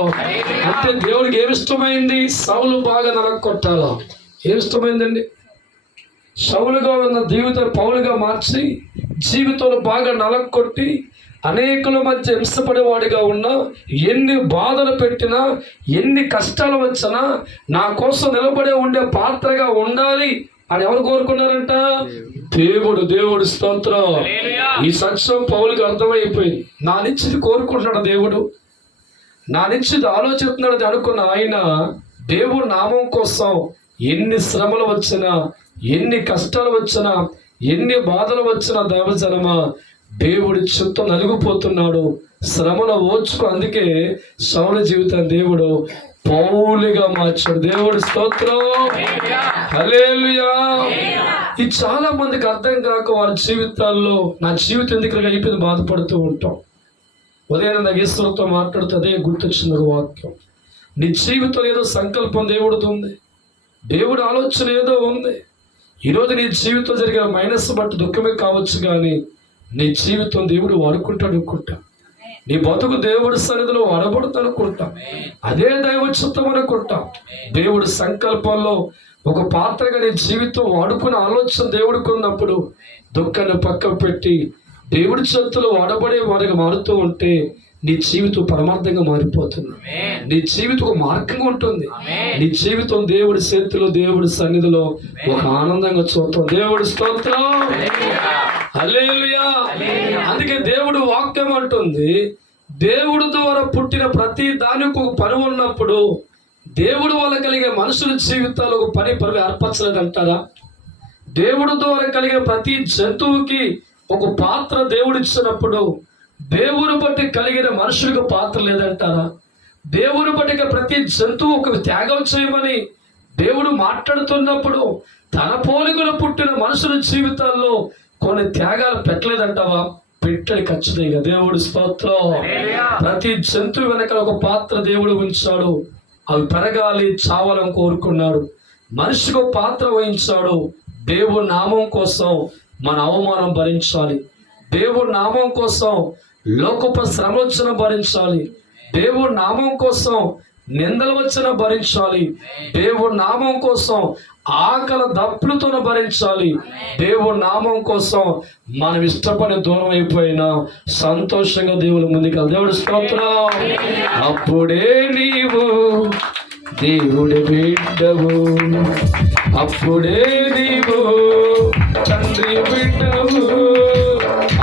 అంటే దేవుడికి ఏమిష్టమైంది? సౌలు బాగా నరకొట్టాలా. ఏమిష్టమైందండి? సౌలుగా ఉన్న జీవితం పౌలుగా మార్చి జీవితంలో బాగా నలకొట్టి అనేకుల మధ్య హింసపడేవాడిగా ఉన్నా, ఎన్ని బాధలు పెట్టినా, ఎన్ని కష్టాలు వచ్చినా నా కోసం నిలబడే ఉండే పాత్రగా ఉండాలి అని ఎవరు కోరుకున్నారంట? దేవుడు. దేవుడి స్తోత్రం. ఈ సత్యం పౌలుకి అర్థమైపోయింది. నా నుంచి ఇది కోరుకుంటున్నాడు దేవుడు, నా నుంచి ఇది ఆలోచిస్తున్నాడు అనుకున్న ఆయన దేవుడు నామం కోసం ఎన్ని శ్రమలు వచ్చినా, ఎన్ని కష్టాలు వచ్చినా, ఎన్ని బాధలు వచ్చినా దైవజనమా దేవుడి చిత్తం నలిగిపోతున్నాడు, శ్రమను ఓర్చుకో. అందుకే సౌలు జీవితం దేవుడు పౌలుగా మార్చాడు. దేవుడి స్తోత్రం. హల్లెలూయా. ఇది చాలా మందికి అర్థం కాక వారి జీవితాల్లో నా జీవితం ఎందుకు అయిపోయింది బాధపడుతూ ఉంటాం. ఉదయం నగేశ్వరంతో మాట్లాడుతూ అదే గుర్తొచ్చింది ఒక వాక్యం. నీ జీవితంలో ఏదో సంకల్పం దేవుడితో ఉంది, దేవుడి ఆలోచన ఏదో ఉంది. ఈరోజు నీ జీవితం జరిగిన మైనస్ బట్టి దుఃఖమే కావచ్చు, కానీ నీ జీవితం దేవుడు వాడుకుంటాడు అనుకుంటా. నీ బతుకు దేవుడి సన్నిధిలో వాడబడుతుంది అనుకుంటా. అదే దైవ చిత్తం అనుకుంటా. దేవుడి సంకల్పంలో ఒక పాత్రగా నీ జీవితం వాడుకునే ఆలోచన దేవుడికి ఉన్నప్పుడు దుఃఖాన్ని పక్కకు పెట్టి దేవుడి చేతులు వాడబడే వారిగా మారుతూ ఉంటే నీ జీవితం పరమార్థంగా మారిపోతుంది. నీ జీవితం ఒక మార్గంగా ఉంటుంది. నీ జీవితం దేవుడి చేతిలో, దేవుడి సన్నిధిలో ఒక ఆనందంగా చూస్తాం. దేవుడి స్తోత్రం. హల్లెలూయా. అందుకే దేవుడు వాక్యం అంటుంది, దేవుడి ద్వారా పుట్టిన ప్రతి దానికి ఒక పని ఉన్నప్పుడు దేవుడు వల్ల కలిగే మనుషుల జీవితాలు ఒక పని ఏర్పరచలేదంటారా? దేవుడి ద్వారా కలిగే ప్రతి జంతువుకి ఒక పాత్ర దేవుడు ఇచ్చినప్పుడు దేవుని బట్టి కలిగిన మనుషులకు పాత్ర లేదంటారా? దేవుని బట్టి ప్రతి జంతువు ఒక త్యాగం చేయమని దేవుడు మాట్లాడుతున్నప్పుడు తన పోలికలు పుట్టిన మనుషుల జీవితాల్లో కొన్ని త్యాగాలు పెట్టలేదంటావా? పెట్టాడు ఖచ్చితంగా. దేవుడి స్తోత్రం. ప్రతి జంతువు వెనక ఒక పాత్ర దేవుడు ఉంచాడు. అవి పెరగాలి, చావాలని కోరుకున్నాడు. మనిషికి ఒక పాత్ర వహించాడు. దేవుడి నామం కోసం మన అవమానం భరించాలి, దేవుడి నామం కోసం లోకపు శ్రమ వచ్చిన భరించాలి, దేవుడి నామం కోసం నిందలు వచ్చిన భరించాలి, దేవుడి నామం కోసం ఆకలి దప్పులతో భరించాలి, దేవుడి నామం కోసం మనం ఇష్టపడి దూరం అయిపోయినా సంతోషంగా దేవుని ముందుకు. దేవుడి స్తోత్రం. అప్పుడే నీవు దేవుడి బిడ్డవు, అప్పుడే నీవు తండ్రి బిడ్డవు,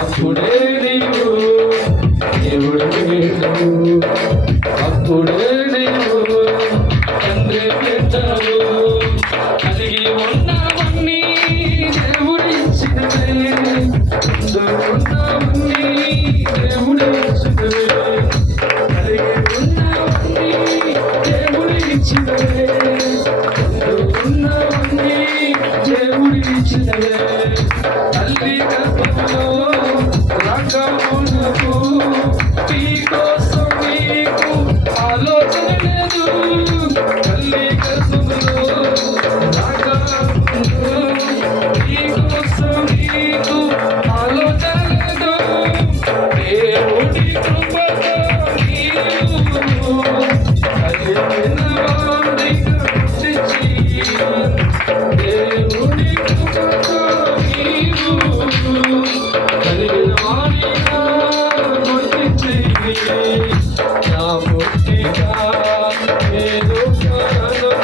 అప్పుడే నీవు దేవుడి బిడ్డవు, అప్పుడే నీవు తండ్రి బిడ్డవు. కలిగి ఉన్నవన్నీ దేవుడిచ్చినవే, ఉన్నవన్నీ దేవుడిచ్చినవే, కలిగి ఉన్నవన్నీ దేవుడిచ్చినవే, ఉన్నవన్నీ దేవుడిచ్చినవే. తల్లి గర్భంలో రకమునకు నీకోసం నీకు ఆలోచన లేదు. తల్లి గర్భంలో రకమునకు నీకోసం నీకు ఆలోచన లేదు. దేవుడి కృపతో నీవు కలిగిన వాడిగా గుర్తించి, దేవుడి కృపతో నీవు కలిగిన వాడిగా గుర్తించి, నా పుట్టిక ఏదో కారణం,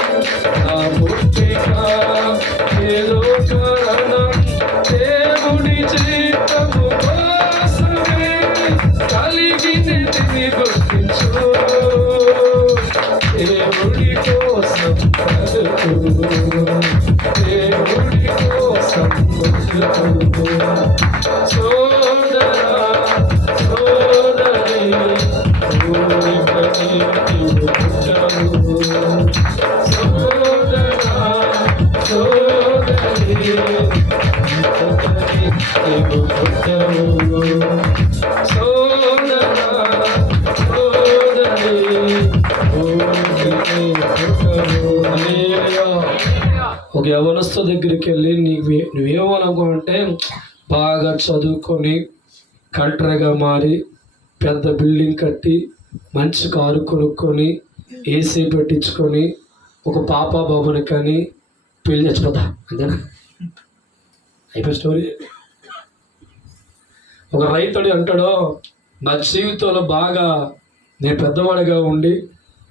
నా పుట్టిక ఏదో కారణం, దేవుడి చిత్తము కోసమే కలిగినది గుర్తించు. దేవుడి కోసం బ్రతుకు, దేవుడి కోసం బ్రతుకు. సోదరా సోదరి, ఊరికని నీవు పుట్టావు. సోదరా సోదరి, ఊరికని నీవు పుట్టావు. సోదరా సోదరి, ఊరికని పుట్టావు. హల్లెలూయా. ఒక యవనస్తు దగ్గరికి వెళ్ళి నువ్వేమనుకోమంటే బాగా చదువుకొని కంట్రీగా మారి పెద్ద బిల్డింగ్ కట్టి మంచి కారు కొనుక్కొని ఏసీ పెట్టించుకొని ఒక పాప బాబుని కానీ పెళ్లి చచ్చిపోతా అంతేనా? అయిపోయి స్టోరీ. ఒక రైతుడు అంటాడో, నా జీవితంలో బాగా నేను పెద్దవాడిగా ఉండి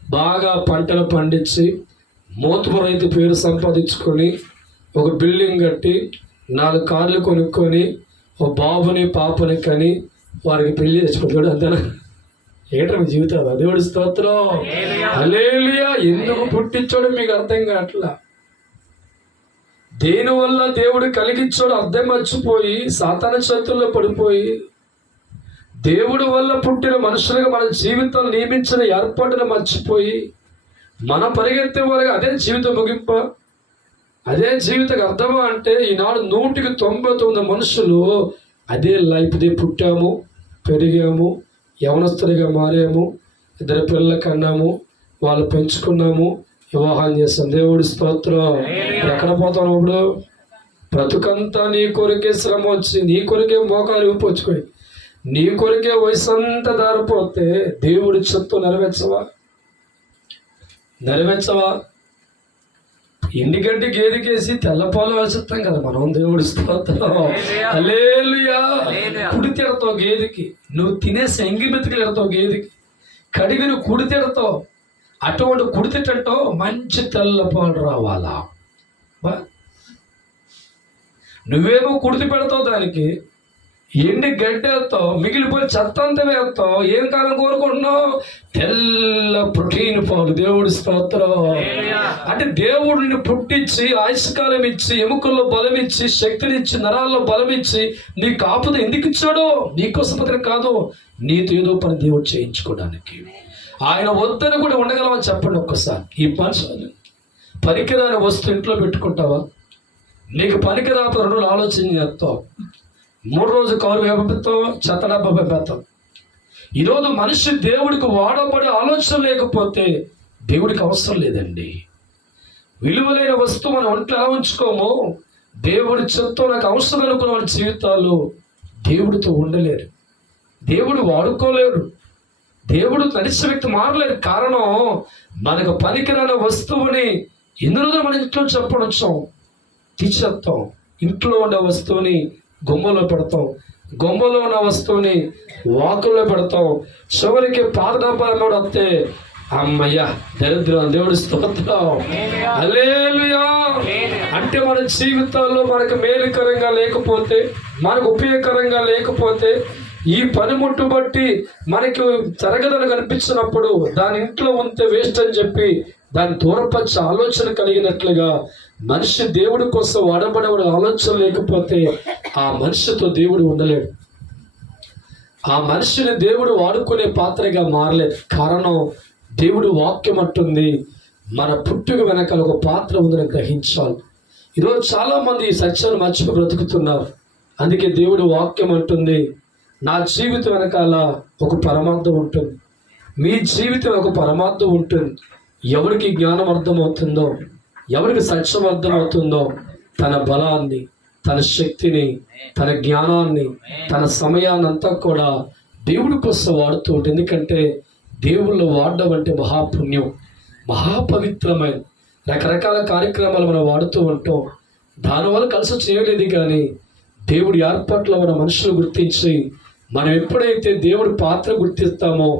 బాగా పంటలు పండించి మోతుపు రైతు పేరు సంపాదించుకొని ఒక బిల్డింగ్ కట్టి 4 కార్లు కొనుక్కొని ఒక బాబుని పాపని కానీ వారికి పెళ్లి తెచ్చిపోతాడు అంతేనా? ఏంటో మీ జీవితాలు. దేవుడి స్తోత్రం, హల్లెలూయా. ఎందుకు పుట్టించాడో మీకు అర్థం కావట్లా. దేనివల్ల దేవుడు కలిగించాడో అర్థం మర్చిపోయి సాతాను చేతుల్లో పడిపోయి, దేవుడి వల్ల పుట్టిన మనుషులుగా మన జీవితాలు నియమించిన ఏర్పాటును మర్చిపోయి మన పరిగెత్తే వరకు అదే జీవితం ముగింప, అదే జీవితకు అర్థమా అంటే ఈనాడు 199 మనుషులు అదే లైఫ్ది పుట్టాము, పెరిగాము, యవనస్తుడిగా మారాము, 2 పిల్లల కన్నాము, వాళ్ళు పెంచుకున్నాము, వివాహం చేస్తాం. దేవుడి స్తోత్రం. ఎక్కడ పోతాను ఇప్పుడు? బ్రతుకంతా నీ కొరికే శ్రమ వచ్చి, నీ కొరికే మోకాలు ఊపొచ్చుకొని, నీ కొరికే వయసు అంతా దారిపోతే దేవుడి చిత్తం నెరవేర్చవా? ఎందుకంటే గేదెకేసి తెల్లపాలు వేసిస్తాం కదా మనం. దేవుడి స్తోత్రం, హల్లెలూయా. కుడి తిడతావు గేదెకి, నువ్వు తినే సంగి మెతుకులు ఎడతావు గేదెకి, కడిగి నువ్వు కుడి తిడతావు. అటువంటి కుడి తిట్టంటో మంచి తెల్లపాలు రావాలా? నువ్వేమో కుడితి పెడతావు, దానికి ఎండి గడ్డేస్తావు, మిగిలిపోయి చెత్త అంతా వేస్తావు. ఏం కాలం కోరుకుంటున్నావు? తెల్ల ప్రోటీన్ పాలు. దేవుడి స్తోత్రం. అంటే దేవుడు నిన్ను పుట్టించి ఆయుష్కాలం ఇచ్చి, ఎముకల్లో బలం ఇచ్చి, శక్తినిచ్చి, నరాల్లో బలం ఇచ్చి నీ కాపుద ఎందుకు ఇచ్చాడో? నీకోసమని కాదు, నీతో ఏదో పని దేవుడు చేయించుకోవడానికి. ఆయన వద్దని కూడా ఉండగలమని చెప్పండి ఒక్కసారి. ఈ మనుషులు పనికిరాని వస్తువు ఇంట్లో పెట్టుకుంటావా? నీకు పనికిరాపు 2 రోజులు ఆలోచన చేస్తావు, 3 రోజు కౌరు వేపెత్తావు, చెత్త డబ్బా పెడతావు. ఈరోజు మనిషి దేవుడికి వాడబడే ఆలోచన లేకపోతే దేవుడికి అవసరం లేదండి. విలువలైన వస్తువు మనం ఒంట్లో ఎలా ఉంచుకోమో, దేవుడి చెత్త నాకు అవసరం అనుకున్న వాళ్ళ జీవితాలు దేవుడితో ఉండలేరు, దేవుడు వాడుకోలేడు, దేవుడు నడిచే వ్యక్తి మారలేరు. కారణం, మనకు పనికిరాని వస్తువుని ఎన్ని రోజులు మన ఇంట్లో చెప్పడం తీసేస్తాం. ఇంట్లో ఉండే వస్తువుని గుమ్మలో పెడతాం, గుమ్మలో ఉన్న వస్తువుని వాకుల్లో పెడతాం. చివరికి పాదడబ్బాలు కూడా వస్తే అమ్మయ్య దరిద్రం. దేవుడి స్తోత్రం, హల్లెలూయా. అంటే మన జీవితాల్లో మనకు మేలుకరంగా లేకపోతే, మనకు ఉపయోగకరంగా లేకపోతే, ఈ పనిముట్టు బట్టి మనకు జరగదని కనిపించినప్పుడు దాని ఇంట్లో ఉంటే వేస్ట్ అని చెప్పి దాన్ని దూరపరిచే ఆలోచన కలిగినట్లుగా మనిషి దేవుడి కోసం వాడబడే ఆలోచన లేకపోతే ఆ మనిషితో దేవుడు ఉండలేడు. ఆ మనిషిని దేవుడు వాడుకునే పాత్రగా మారలేదు. కారణం దేవుడు వాక్యం అంటుంది మన పుట్టుక వెనకాల ఒక పాత్ర ఉందని గ్రహించాలి. ఈరోజు చాలామంది ఈ సత్యాన్ని మర్చిపోయి బ్రతుకుతున్నారు. అందుకే దేవుడు వాక్యం అంటుంది నా జీవితం వెనకాల ఒక పరమార్థం ఉంటుంది, మీ జీవితం ఒక పరమార్థం ఉంటుంది. ఎవరికి జ్ఞానం అర్థమవుతుందో, ఎవరికి సత్యం అర్థమవుతుందో తన బలాన్ని, తన శక్తిని, తన జ్ఞానాన్ని, తన సమయాన్ని అంతా కూడా దేవుడి కోసం వాడుతూ ఉంటుంది. ఎందుకంటే దేవుళ్ళు వాడడం అంటే మహాపుణ్యం, మహాపవిత్రమైన రకరకాల కార్యక్రమాలు మనం వాడుతూ ఉంటాం. దానివల్ల కలిసి చేయలేదు. కానీ దేవుడి ఏర్పాట్లో మన మనుషులు గుర్తించి మనం ఎప్పుడైతే దేవుడి పాత్ర గుర్తిస్తామో,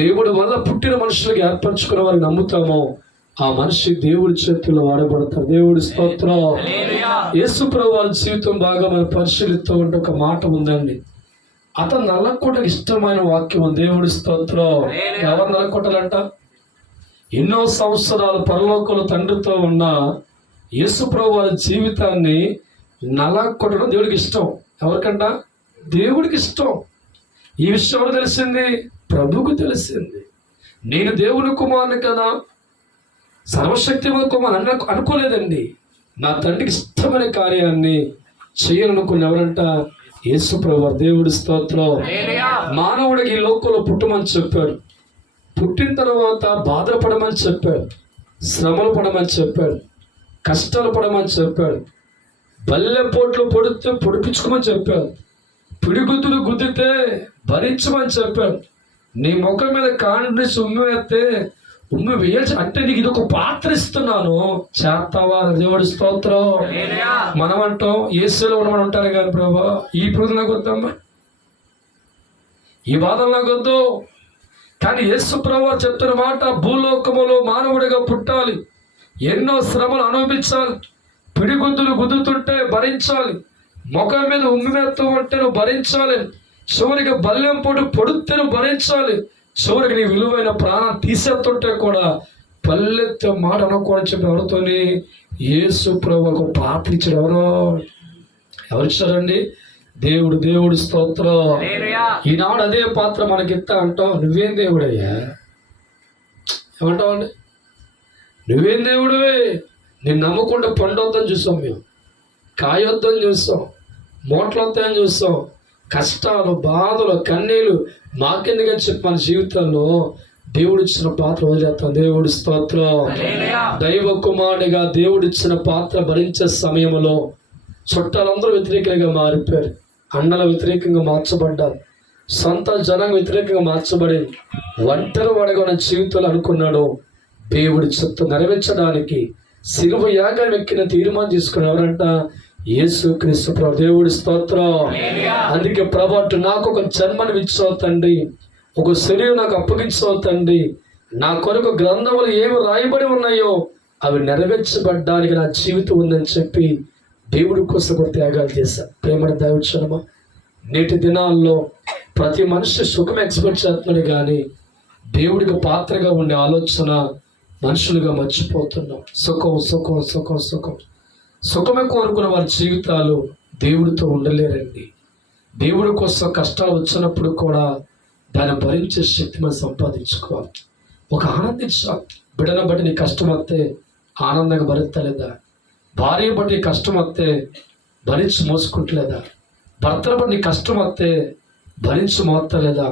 దేవుడి వల్ల పుట్టిన మనుషులకు ఏర్పరచుకున్న వారిని నమ్ముతామో ఆ మనిషి దేవుడి చేతుల్లో వాడబడతారు. దేవుడి స్తోత్రం. యేసు ప్రభువు వారి జీవితం బాగా మనం పరిశీలిస్తూ ఉంటే ఒక మాట ఉందండి. అతను నల్లకొట్టకు ఇష్టమైన వాక్యం. దేవుడి స్తోత్రం. ఎవరు నల్లకొట్టాలంట? ఎన్నో సంవత్సరాలు పరలోకంలో తండ్రితో ఉన్న యేసు ప్రభువు వారి జీవితాన్ని నల్లకొట్టడం దేవుడికి ఇష్టం. ఎవరికంట? దేవుడికి ఇష్టం. ఈ విషయం ఎవరు తెలిసింది? ప్రభువుకు తెలిసింది. నేను దేవుని కుమారుని కదా, సర్వశక్తిమంతుని కుమారుని అనుకోలేదండి. నా తండ్రికి ఇష్టమైన కార్యాన్ని చేయాలనుకున్న ఎవరంట? యేసు ప్రభువు. దేవుడి స్తోత్రం. మానవుడికి ఈ లోకంలో పుట్టమని చెప్పాడు. పుట్టిన తర్వాత బాధపడమని చెప్పాడు, శ్రమలు పడమని చెప్పాడు, కష్టాలు పడమని చెప్పాడు, బల్లెపోట్లు పొడిపించుకోమని చెప్పాడు, పిడిగుద్దులు గుద్దితే భరించమని చెప్పాడు, నీ ముఖం మీద కాండి ఉమ్మి వేస్తే ఉమ్మి వేయచ్చు అంటే నీకు ఇది ఒక పాత్ర ఇస్తున్నాను, చేస్తావా? దేవుడి స్తోత్రం. మనం అంటాం యేసులో ఉండమని ఉంటారు కానీ ప్రభా ఈ ప్రజలు నాకు వద్దమ్మా, ఈ బాధలు నాకు వద్దు. కానీ యేసు ప్రభువు చెప్తున్న మాట, భూలోకములో మానవుడిగా పుట్టాలి, ఎన్నో శ్రమలు అనుభవించాలి, పిడిగుద్దులు గుద్దుతుంటే భరించాలి, ముఖం మీద ఉమ్మిమెత్తు ఉంటే నువ్వు భరించాలి, చివరికి బల్యం పొడితే నువ్వు భరించాలి, చివరికి నీ విలువైన ప్రాణం తీసేస్తుంటే కూడా పల్లెత్తే మాట అనుకోని చెప్పి ఎవరితోని? యేసు ప్రభువుకు పాత్ర ఇచ్చాడు. ఎవరు ఇచ్చారండి? దేవుడు. దేవుడి స్తోత్రం. ఈనాడు అదే పాత్ర మనకిస్తా అంటాం. నువ్వేం దేవుడయ్యా? ఏమంటావండి? నువ్వేం దేవుడివే? నేను నమ్ముకుంటే పండొద్దని చూసాం, మేము కాయొద్దని చూస్తాం, మూటలొద్దని చూస్తాం, కష్టాలు, బాధలు, కన్నీళ్ళు మాకెందుకని చెప్పి మన జీవితంలో దేవుడిచ్చిన పాత్ర వదిలేస్తాం. దేవుడి స్తోత్రం. దైవ కుమారుడిగా దేవుడిచ్చిన పాత్ర భరించే సమయంలో చుట్టాలందరూ వ్యతిరేకంగా మారిపోయారు, అన్నల వ్యతిరేకంగా మార్చబడ్డారు, సొంత జనం వ్యతిరేకంగా మార్చబడింది. ఒంటరి వాడిగా ఉన్న జీవితంలో అనుకున్నాడు దేవుడి చిత్తం నెరవేర్చడానికి శిలువ యాగాన్ని ఎక్కిన తీర్మానం తీసుకుని ఎవరంట? యేసు క్రీస్తు ప్రభు. దేవుడి స్తోత్రం. అందుకే ప్రభు అంటూ నాకు ఒక జన్మను ఇచ్చావు తండ్రి, ఒక శరీరం నాకు అప్పగించావు తండ్రి, నా కొరకు గ్రంథములు ఏమి రాయబడి ఉన్నాయో అవి నెరవేర్చబడ్డానికి నా జీవితం ఉందని చెప్పి దేవుడి కోసం కూడా త్యాగాలు చేశాను. ప్రేమను దయవచ్చనమా, నేటి దినాల్లో ప్రతి మనిషి సుఖం ఎక్స్పెక్ట్ చేస్తున్నాడు కానీ దేవుడికి పాత్రగా ఉండే ఆలోచన మనుషులుగా మర్చిపోతున్నాం. సుఖం సుఖం సుఖం సుఖం సుఖమే కోరుకున్న వారి జీవితాలు దేవుడితో ఉండలేరండి. దేవుడి కోసం కష్టాలు వచ్చినప్పుడు కూడా దాన్ని భరించే శక్తి మనం సంపాదించుకోవాలి. ఒక ఆనందించాలి. బిడ్డను బట్టి నీ కష్టం వస్తే ఆనందంగా భరించలేదా? భార్య బట్టి కష్టం వస్తే భరించి మోసుకుంటలేదా? భర్తను బట్టి కష్టం వస్తే భరించి మోస్తలేదా?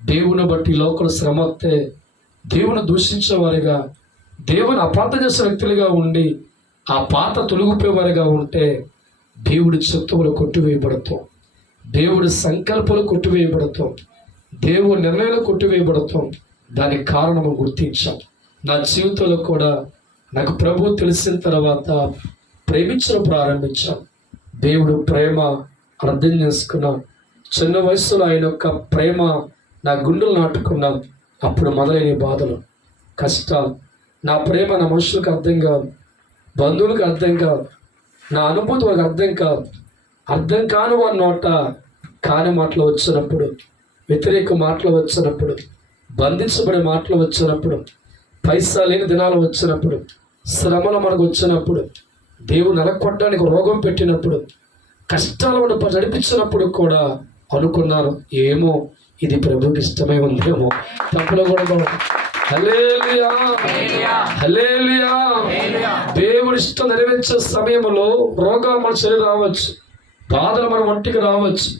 దేవుని బట్టి లోకల శ్రమ వస్తే దేవుని దూషించేవారిగా, దేవుని అపార్థం చేసే వ్యక్తులుగా ఉండి ఆ పాత తొలగిపోయేవారిగా ఉంటే దేవుడి చిత్తములు కొట్టివేయబడతాం, దేవుడి సంకల్పాలు కొట్టివేయబడతాం, దేవుడి నిర్ణయాలు కొట్టివేయబడతాం. దానికి కారణము గుర్తించాం. నా జీవితంలో కూడా నాకు ప్రభువు తెలిసిన తర్వాత ప్రేమించడం ప్రారంభించాం. దేవుడు ప్రేమ అర్థం చేసుకున్నాం. చిన్న వయసులో ఆయన యొక్క ప్రేమ నా గుండెలు నాటుకున్నాం. అప్పుడు మొదలైన బాధలు, కష్టాలు. నా ప్రేమ నా మనుషులకు అర్థం కాదు, బంధువులకు అర్థం కాదు, నా అనుభూతి వాళ్ళకి అర్థం కాదు. అర్థం కాని వారి నోట కాని మాటలు వచ్చినప్పుడు, వ్యతిరేక మాటలు వచ్చినప్పుడు, బంధించబడే మాటలు వచ్చినప్పుడు, పైసా లేని దినాలు వచ్చినప్పుడు, శ్రమలు మనకు వచ్చినప్పుడు, దేవుడు నలకొట్టడానికి రోగం పెట్టినప్పుడు, కష్టాలు మనం నడిపించినప్పుడు కూడా అనుకున్నాను, ఏమో ఇది ప్రభుకి ఇష్టమై ఉందేమో. తప్పులో కూడా హల్లెలూయా, హల్లెలూయా. దేవుడి ఇష్టం నెరవేర్చే సమయంలో రోగాలు మన శరీరం రావచ్చు, బాధలు మన ఒంటికి రావచ్చు,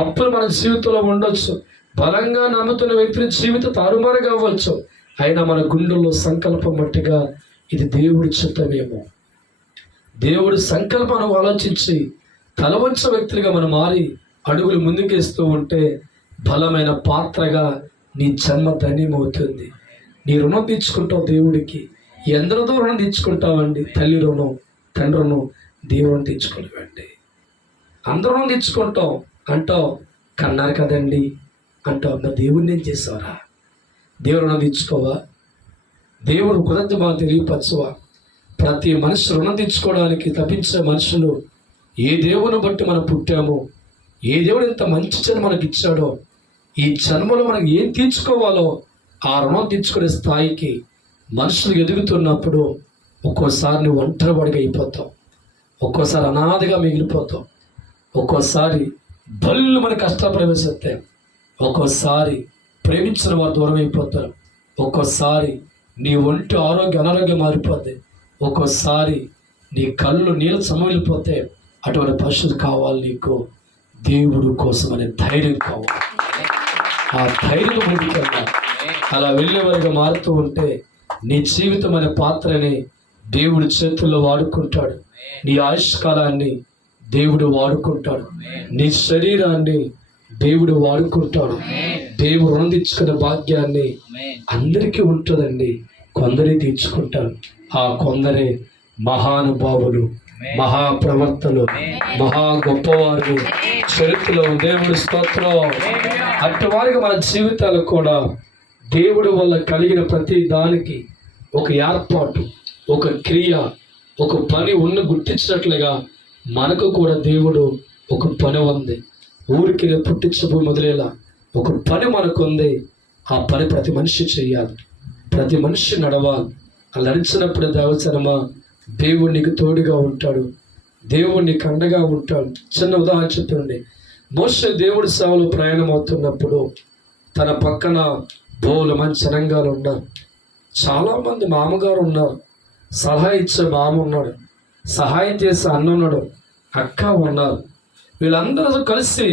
అప్పులు మన జీవితంలో ఉండొచ్చు, బలంగా నమ్ముతున్న వ్యక్తిని జీవితం తారుమారుగా అవ్వచ్చు. అయినా మన గుండెల్లో సంకల్పం మట్టిగా ఇది దేవుడి చిత్తమేమో, దేవుడి సంకల్పాన్ని ఆలోచించి తలవంచ వ్యక్తులుగా మనం మారి అడుగులు ముందుకేస్తూ ఉంటే బలమైన పాత్రగా నీ జన్మ ధన్యమవుతుంది. నీ రుణం తీర్చుకుంటావు దేవుడికి. ఎందరితో రుణం తీర్చుకుంటావండి? తల్లి రుణం, తండ్రి రుణం, దేవుని తీర్చుకోలేవండి. అందరూ రుణం తీర్చుకుంటావు అంటావు, కన్నారు కదండి అంటావు. మరి దేవుడిని ఏం చేసావరా? దేవుడు రుణం తీర్చుకోవా? దేవుడు కృతజ్ఞత తెలియపరచవా? ప్రతి మనిషి రుణం తీర్చుకోవడానికి తప్పించే మనుషులు ఏ దేవుని బట్టి మనం పుట్టామో, ఏ దేవుడు ఇంత మంచి జన్మ మనకి ఇచ్చాడో, ఈ జన్మలో మనం ఏం తీర్చుకోవాలో ఆ రుణం తీర్చుకునే స్థాయికి మనుషులు ఎదుగుతున్నప్పుడు ఒక్కోసారి నువ్వు ఒంటరివాడిగా అయిపోతావు, ఒక్కోసారి అనాథగా మిగిలిపోతావు, ఒక్కోసారి బళ్ళు మన కష్టాలు ప్రవేశిస్తాయి, ఒక్కోసారి ప్రేమించిన వారు దూరం అయిపోతారు, ఒక్కోసారి నీ ఒంటి అనారోగ్యం మారిపోద్ది, ఒక్కోసారి నీ కళ్ళు నీళ్ళు సమమిలిపోతే అటువంటి పరిస్థితి కావాలి నీకు. దేవుడు కోసం అనే ధైర్యం కావాలి. ఆ ధైర్యం ముందుకన్నా అలా వెళ్ళేవారిగా మారుతూ ఉంటే నీ జీవితం అనే పాత్రని దేవుడి చేతుల్లో వాడుకుంటాడు. నీ ఆయుష్కాలాన్ని దేవుడు వాడుకుంటాడు. నీ శరీరాన్ని దేవుడు వాడుకుంటాడు. దేవుడు రుణం తీర్చుకునే భాగ్యాన్ని అందరికీ ఉంటుందండి, కొందరే తీర్చుకుంటారు. ఆ కొందరే మహానుభావులు, మహాప్రవర్తలు, మహా గొప్పవారు చరిత్రలో. దేవుడి స్తోత్రం. అట్టి వారికి మన జీవితాలు కూడా దేవుడి వల్ల కలిగిన ప్రతి దానికి ఒక ఏర్పాటు, ఒక క్రియ, ఒక పని గుర్తించినట్లుగా మనకు కూడా దేవుడు ఒక పని ఉంది. ఊరికి పుట్టించబో మొదలేలా ఒక పని మనకు ఉంది. ఆ పని ప్రతి మనిషి చేయాలి, ప్రతి మనిషి నడవాలి. అలా నడిచినప్పుడు దేవచనమా దేవుడు నీకు తోడుగా ఉంటాడు, దేవుడు నీకు అండగా ఉంటాడు. చిన్న ఉదాహరణ చెప్తుండే, మోషే దేవుడి సేవలో ప్రయాణం అవుతున్నప్పుడు తన పక్కన బోలు మంచి జనంగాలు ఉన్నారు, చాలామంది మామగారు ఉన్నారు, సలహా ఇచ్చే మామ ఉన్నాడు, సహాయం చేసే అన్న ఉన్నాడు, అక్క ఉన్నారు. వీళ్ళందరూ కలిసి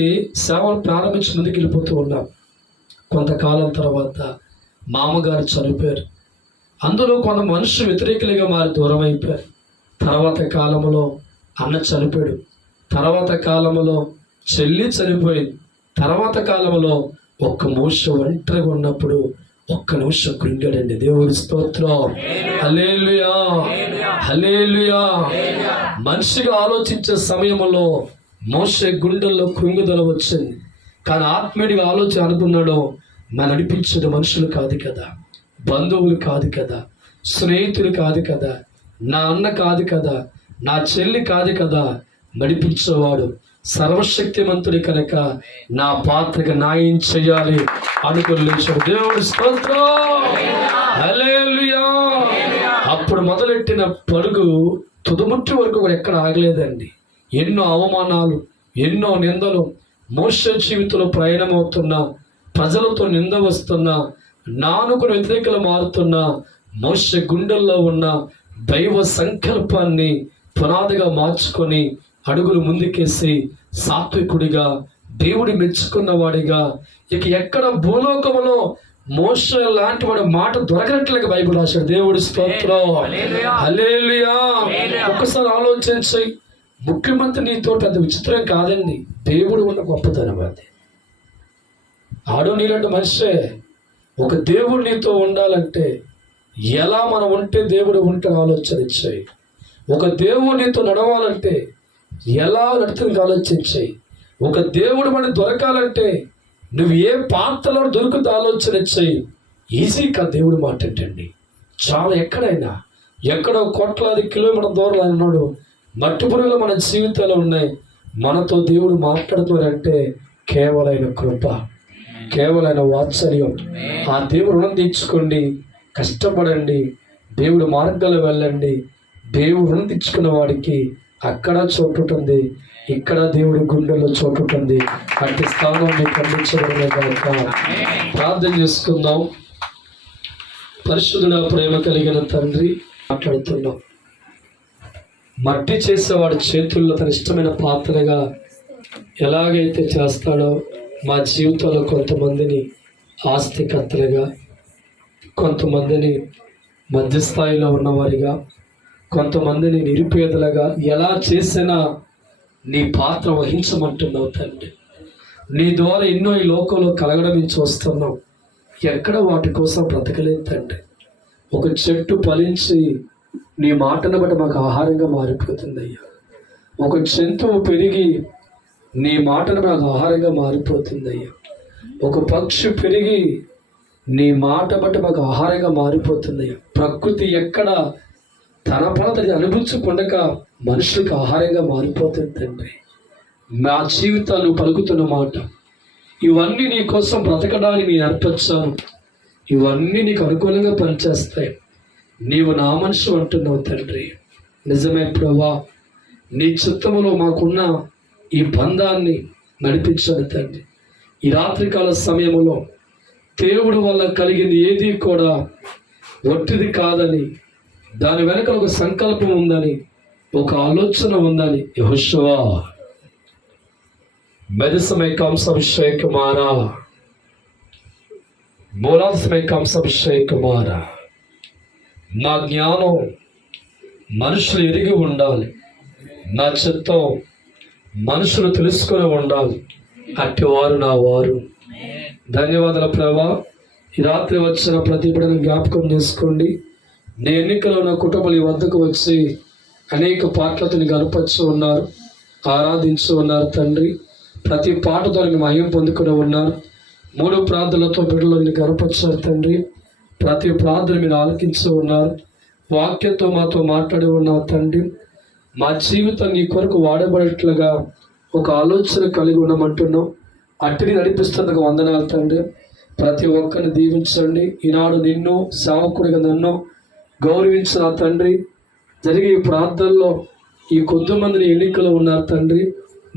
సేవలు ప్రారంభించి ముందుకు వెళ్ళిపోతూ ఉన్నారు. కొంతకాలం తర్వాత మామగారు చనిపోయారు. అందులో కొంత మనుషులు వ్యతిరేకులుగా మారి దూరం అయిపోయారు. తర్వాత కాలంలో అన్న చనిపోయాడు, తర్వాత కాలంలో చెల్లి చనిపోయింది, తర్వాత కాలంలో ఒక్క మోషే ఒంటరిగా ఉన్నప్పుడు ఒక్క నిమిషం కృంగాడండి. దేవుడి స్తోత్రం. హల్లెలూయా, హల్లెలూయా. మనిషిగా ఆలోచించే సమయంలో మోషే గుండెల్లో కృంగుదల వచ్చింది. కానీ ఆత్మీయుడిగా ఆలోచన అనుకున్నాడు, మన నడిపించేది మనుషులు కాదు కదా, బంధువులు కాదు కదా, స్నేహితులు కాదు కదా, నా అన్న కాదు కదా, నా చెల్లి కాదు కదా, నడిపించేవాడు సర్వశక్తిమంతుడి కనుక నా పాత్రగా న్యాయం చేయాలి అనుకోలేచాడు. దేవుడి స్తోత్రం. హల్లెలూయా. అప్పుడు మొదలెట్టిన పరుగు తుదముట్టి వరకు కూడా ఎక్కడ ఆగలేదండి. ఎన్నో అవమానాలు, ఎన్నో నిందలు, మోషే జీవితంలో ప్రయాణం అవుతున్నా, ప్రజలతో నింద వస్తున్నా, నానుకుని వ్యతిరేకలు మారుతున్నా, మోషే గుండెల్లో ఉన్న దైవ సంకల్పాన్ని పునాదిగా మార్చుకొని అడుగులు ముందుకేసి సాత్వికుడిగా, దేవుడి మెచ్చుకున్న వాడిగా, ఇక ఎక్కడ భూలోకములో మోషే లాంటి వాడి మాట దొరకనట్లుగా బైబిల్ రాశాడు. దేవుడి స్తోత్రం. హల్లెలూయా. ఒక్కసారి ఆలోచించి, ముఖ్యమంత్రి నీతో పెద్ద విచిత్రం కాదండి, దేవుడు ఉన్న గొప్పతనం అది. ఆడో నీలాంటి మనిషే. ఒక దేవుడు నీతో ఉండాలంటే ఎలా మనం ఉంటే దేవుడు ఉంటాడు ఆలోచించాయి. ఒక దేవుడు నీతో నడవాలంటే ఎలా నడుతుంది ఆలోచించాయి. ఒక దేవుడు మనకి దొరకాలంటే నువ్వు ఏ పాత్రలో దొరుకుతుందో ఆలోచన చేయి. ఈజీ కాదు దేవుడు మాట ఏంటండి. చాలా ఎక్కడో కోట్లాది కిలోమీటర్ దూరం అన్నాడు. మట్టి పురుగులు మన జీవితాలు ఉన్నాయి. మనతో దేవుడు మాట్లాడుతున్నారంటే కేవలైన కృప, కేవలైన వాత్సల్యం. ఆ దేవుడు రుణం తీర్చుకోండి. కష్టపడండి, దేవుడి మార్గాలు వెళ్ళండి. దేవుడు తెచ్చుకున్న వాడికి అక్కడ చోటు ఉంటుంది, ఇక్కడ దేవుడి గుండెలో చోటు ఉంటుంది. అట్టి స్థానం మీకు అందించబడిన కాక ప్రార్థన చేసుకుందాం. పరిశుద్ధుడ, ప్రేమ కలిగిన తండ్రి, మాట్లాడుతున్నాం. మట్టి చేసేవాడు చేతుల్లో తన ఇష్టమైన పాత్రగా ఎలాగైతే చేస్తాడో మా జీవితంలో కొంతమందిని ఆస్తికర్తలుగా, కొంతమందిని మధ్యస్థాయిలో ఉన్నవారిగా, కొంతమందిని నిరుపేదలుగా ఎలా చేసినా నీ పాత్ర వహించమంటున్నావు తండ్రి. నీ ద్వారా ఎన్నో ఈ లోకంలో కలగడం మేము చూస్తున్నాం. ఎక్కడ వాటి కోసం బ్రతకలేదు తండ్రి. ఒక చెట్టు ఫలించి నీ మాటను బట్టి మాకు ఆహారంగా మారిపోతుంది అయ్యా. ఒక జంతువు పెరిగి నీ మాటను మాకు ఆహారంగా మారిపోతుంది అయ్యా. ఒక పక్షి పెరిగి నీ మాట బట్టి మాకు ఆహారంగా మారిపోతుంది అయ్యా. ప్రకృతి ఎక్కడ తన ఫలతని అనుభవించకుండా మనుషులకు ఆహారంగా మారిపోతుంది తండ్రి. మా జీవితాలు పలుకుతున్న మాట ఇవన్నీ నీ కోసం బ్రతకడానికి నేను అర్పించాను. ఇవన్నీ నీకు అనుకూలంగా పనిచేస్తాయి. నీవు నా మనిషి అంటున్నావు తండ్రి. నిజమే ప్రభువా, నీ చిత్తములో మాకున్న ఈ బంధాన్ని నడిపించాను తండ్రి. ఈ రాత్రికాల సమయంలో దేవుడి వల్ల కలిగింది ఏది కూడా ఒట్టిది కాదని, దాని వెనక ఒక సంకల్పం ఉందని, ఒక ఆలోచన ఉందని. యెహోషువా मेरे समय कम सब शेख कुमारा बोला समय कम सब शेख कुमारा నా జ్ఞానం మనుషులు ఎరిగి ఉండాలి, నా చిత్తం మనుషులు తెలుసుకొని ఉండాలి. అట్టివారు నా వారు. ధన్యవాదాలు ప్రభా. ఈ రాత్రి వచ్చిన ప్రతి బిడ్డను జ్ఞాపకం చేసుకోండి. నీ ఎన్నికలో నా కుటుంబాలు ఈ వద్దకు వచ్చి అనేక పాటలతో గనపరుచు ఉన్నారు, ఆరాధించు ఉన్నారు తండ్రి. ప్రతి పాటతో మహిమ పొందుకుని ఉన్నారు. 3 ప్రార్థనలతో బిడ్డలను గనపరిచారు తండ్రి. ప్రతి ప్రార్థన మీరు ఆలకించి ఉన్నారు. వాక్యంతో మాతో మాట్లాడి ఉన్నారు తండ్రి. మా జీవితం నీ కొరకు వాడబడేట్లుగా ఒక ఆలోచన కలిగి ఉండమంటున్నాం. అట్టిని నడిపిస్తున్నందుకు వందనాలు తండ్రి. ప్రతి ఒక్కరిని దీవించండి. ఈనాడు నిన్ను సేవకుడిగా నన్ను గౌరవించిన తండ్రి. జరిగే ఈ ప్రార్థనలో ఈ కొద్దిమందిని ఎన్నికలు ఉన్నారు తండ్రి.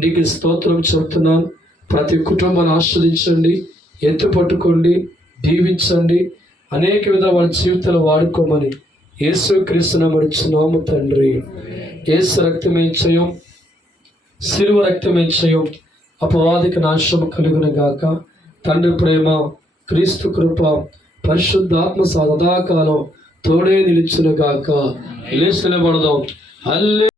నీకు స్తోత్రం చెబుతున్నాను. ప్రతి కుటుంబాన్ని ఆస్వాదించండి, ఎత్తు పట్టుకోండి, దీవించండి. అనేక విధాల వాళ్ళ జీవితాలు వాడుకోమని యేసుక్రీస్తు నామమున తండ్రి. యేసు రక్తమే జయం, శిలువ రక్తమే జయం. అపవాదికి నాశనం కలుగును గాక. తండ్రి ప్రేమ, క్రీస్తు కృప, పరిశుద్ధాత్మ సదాకాలం తోడే నిలిచును గాక. లేచి నిలబడదాం. హల్లెలూయా.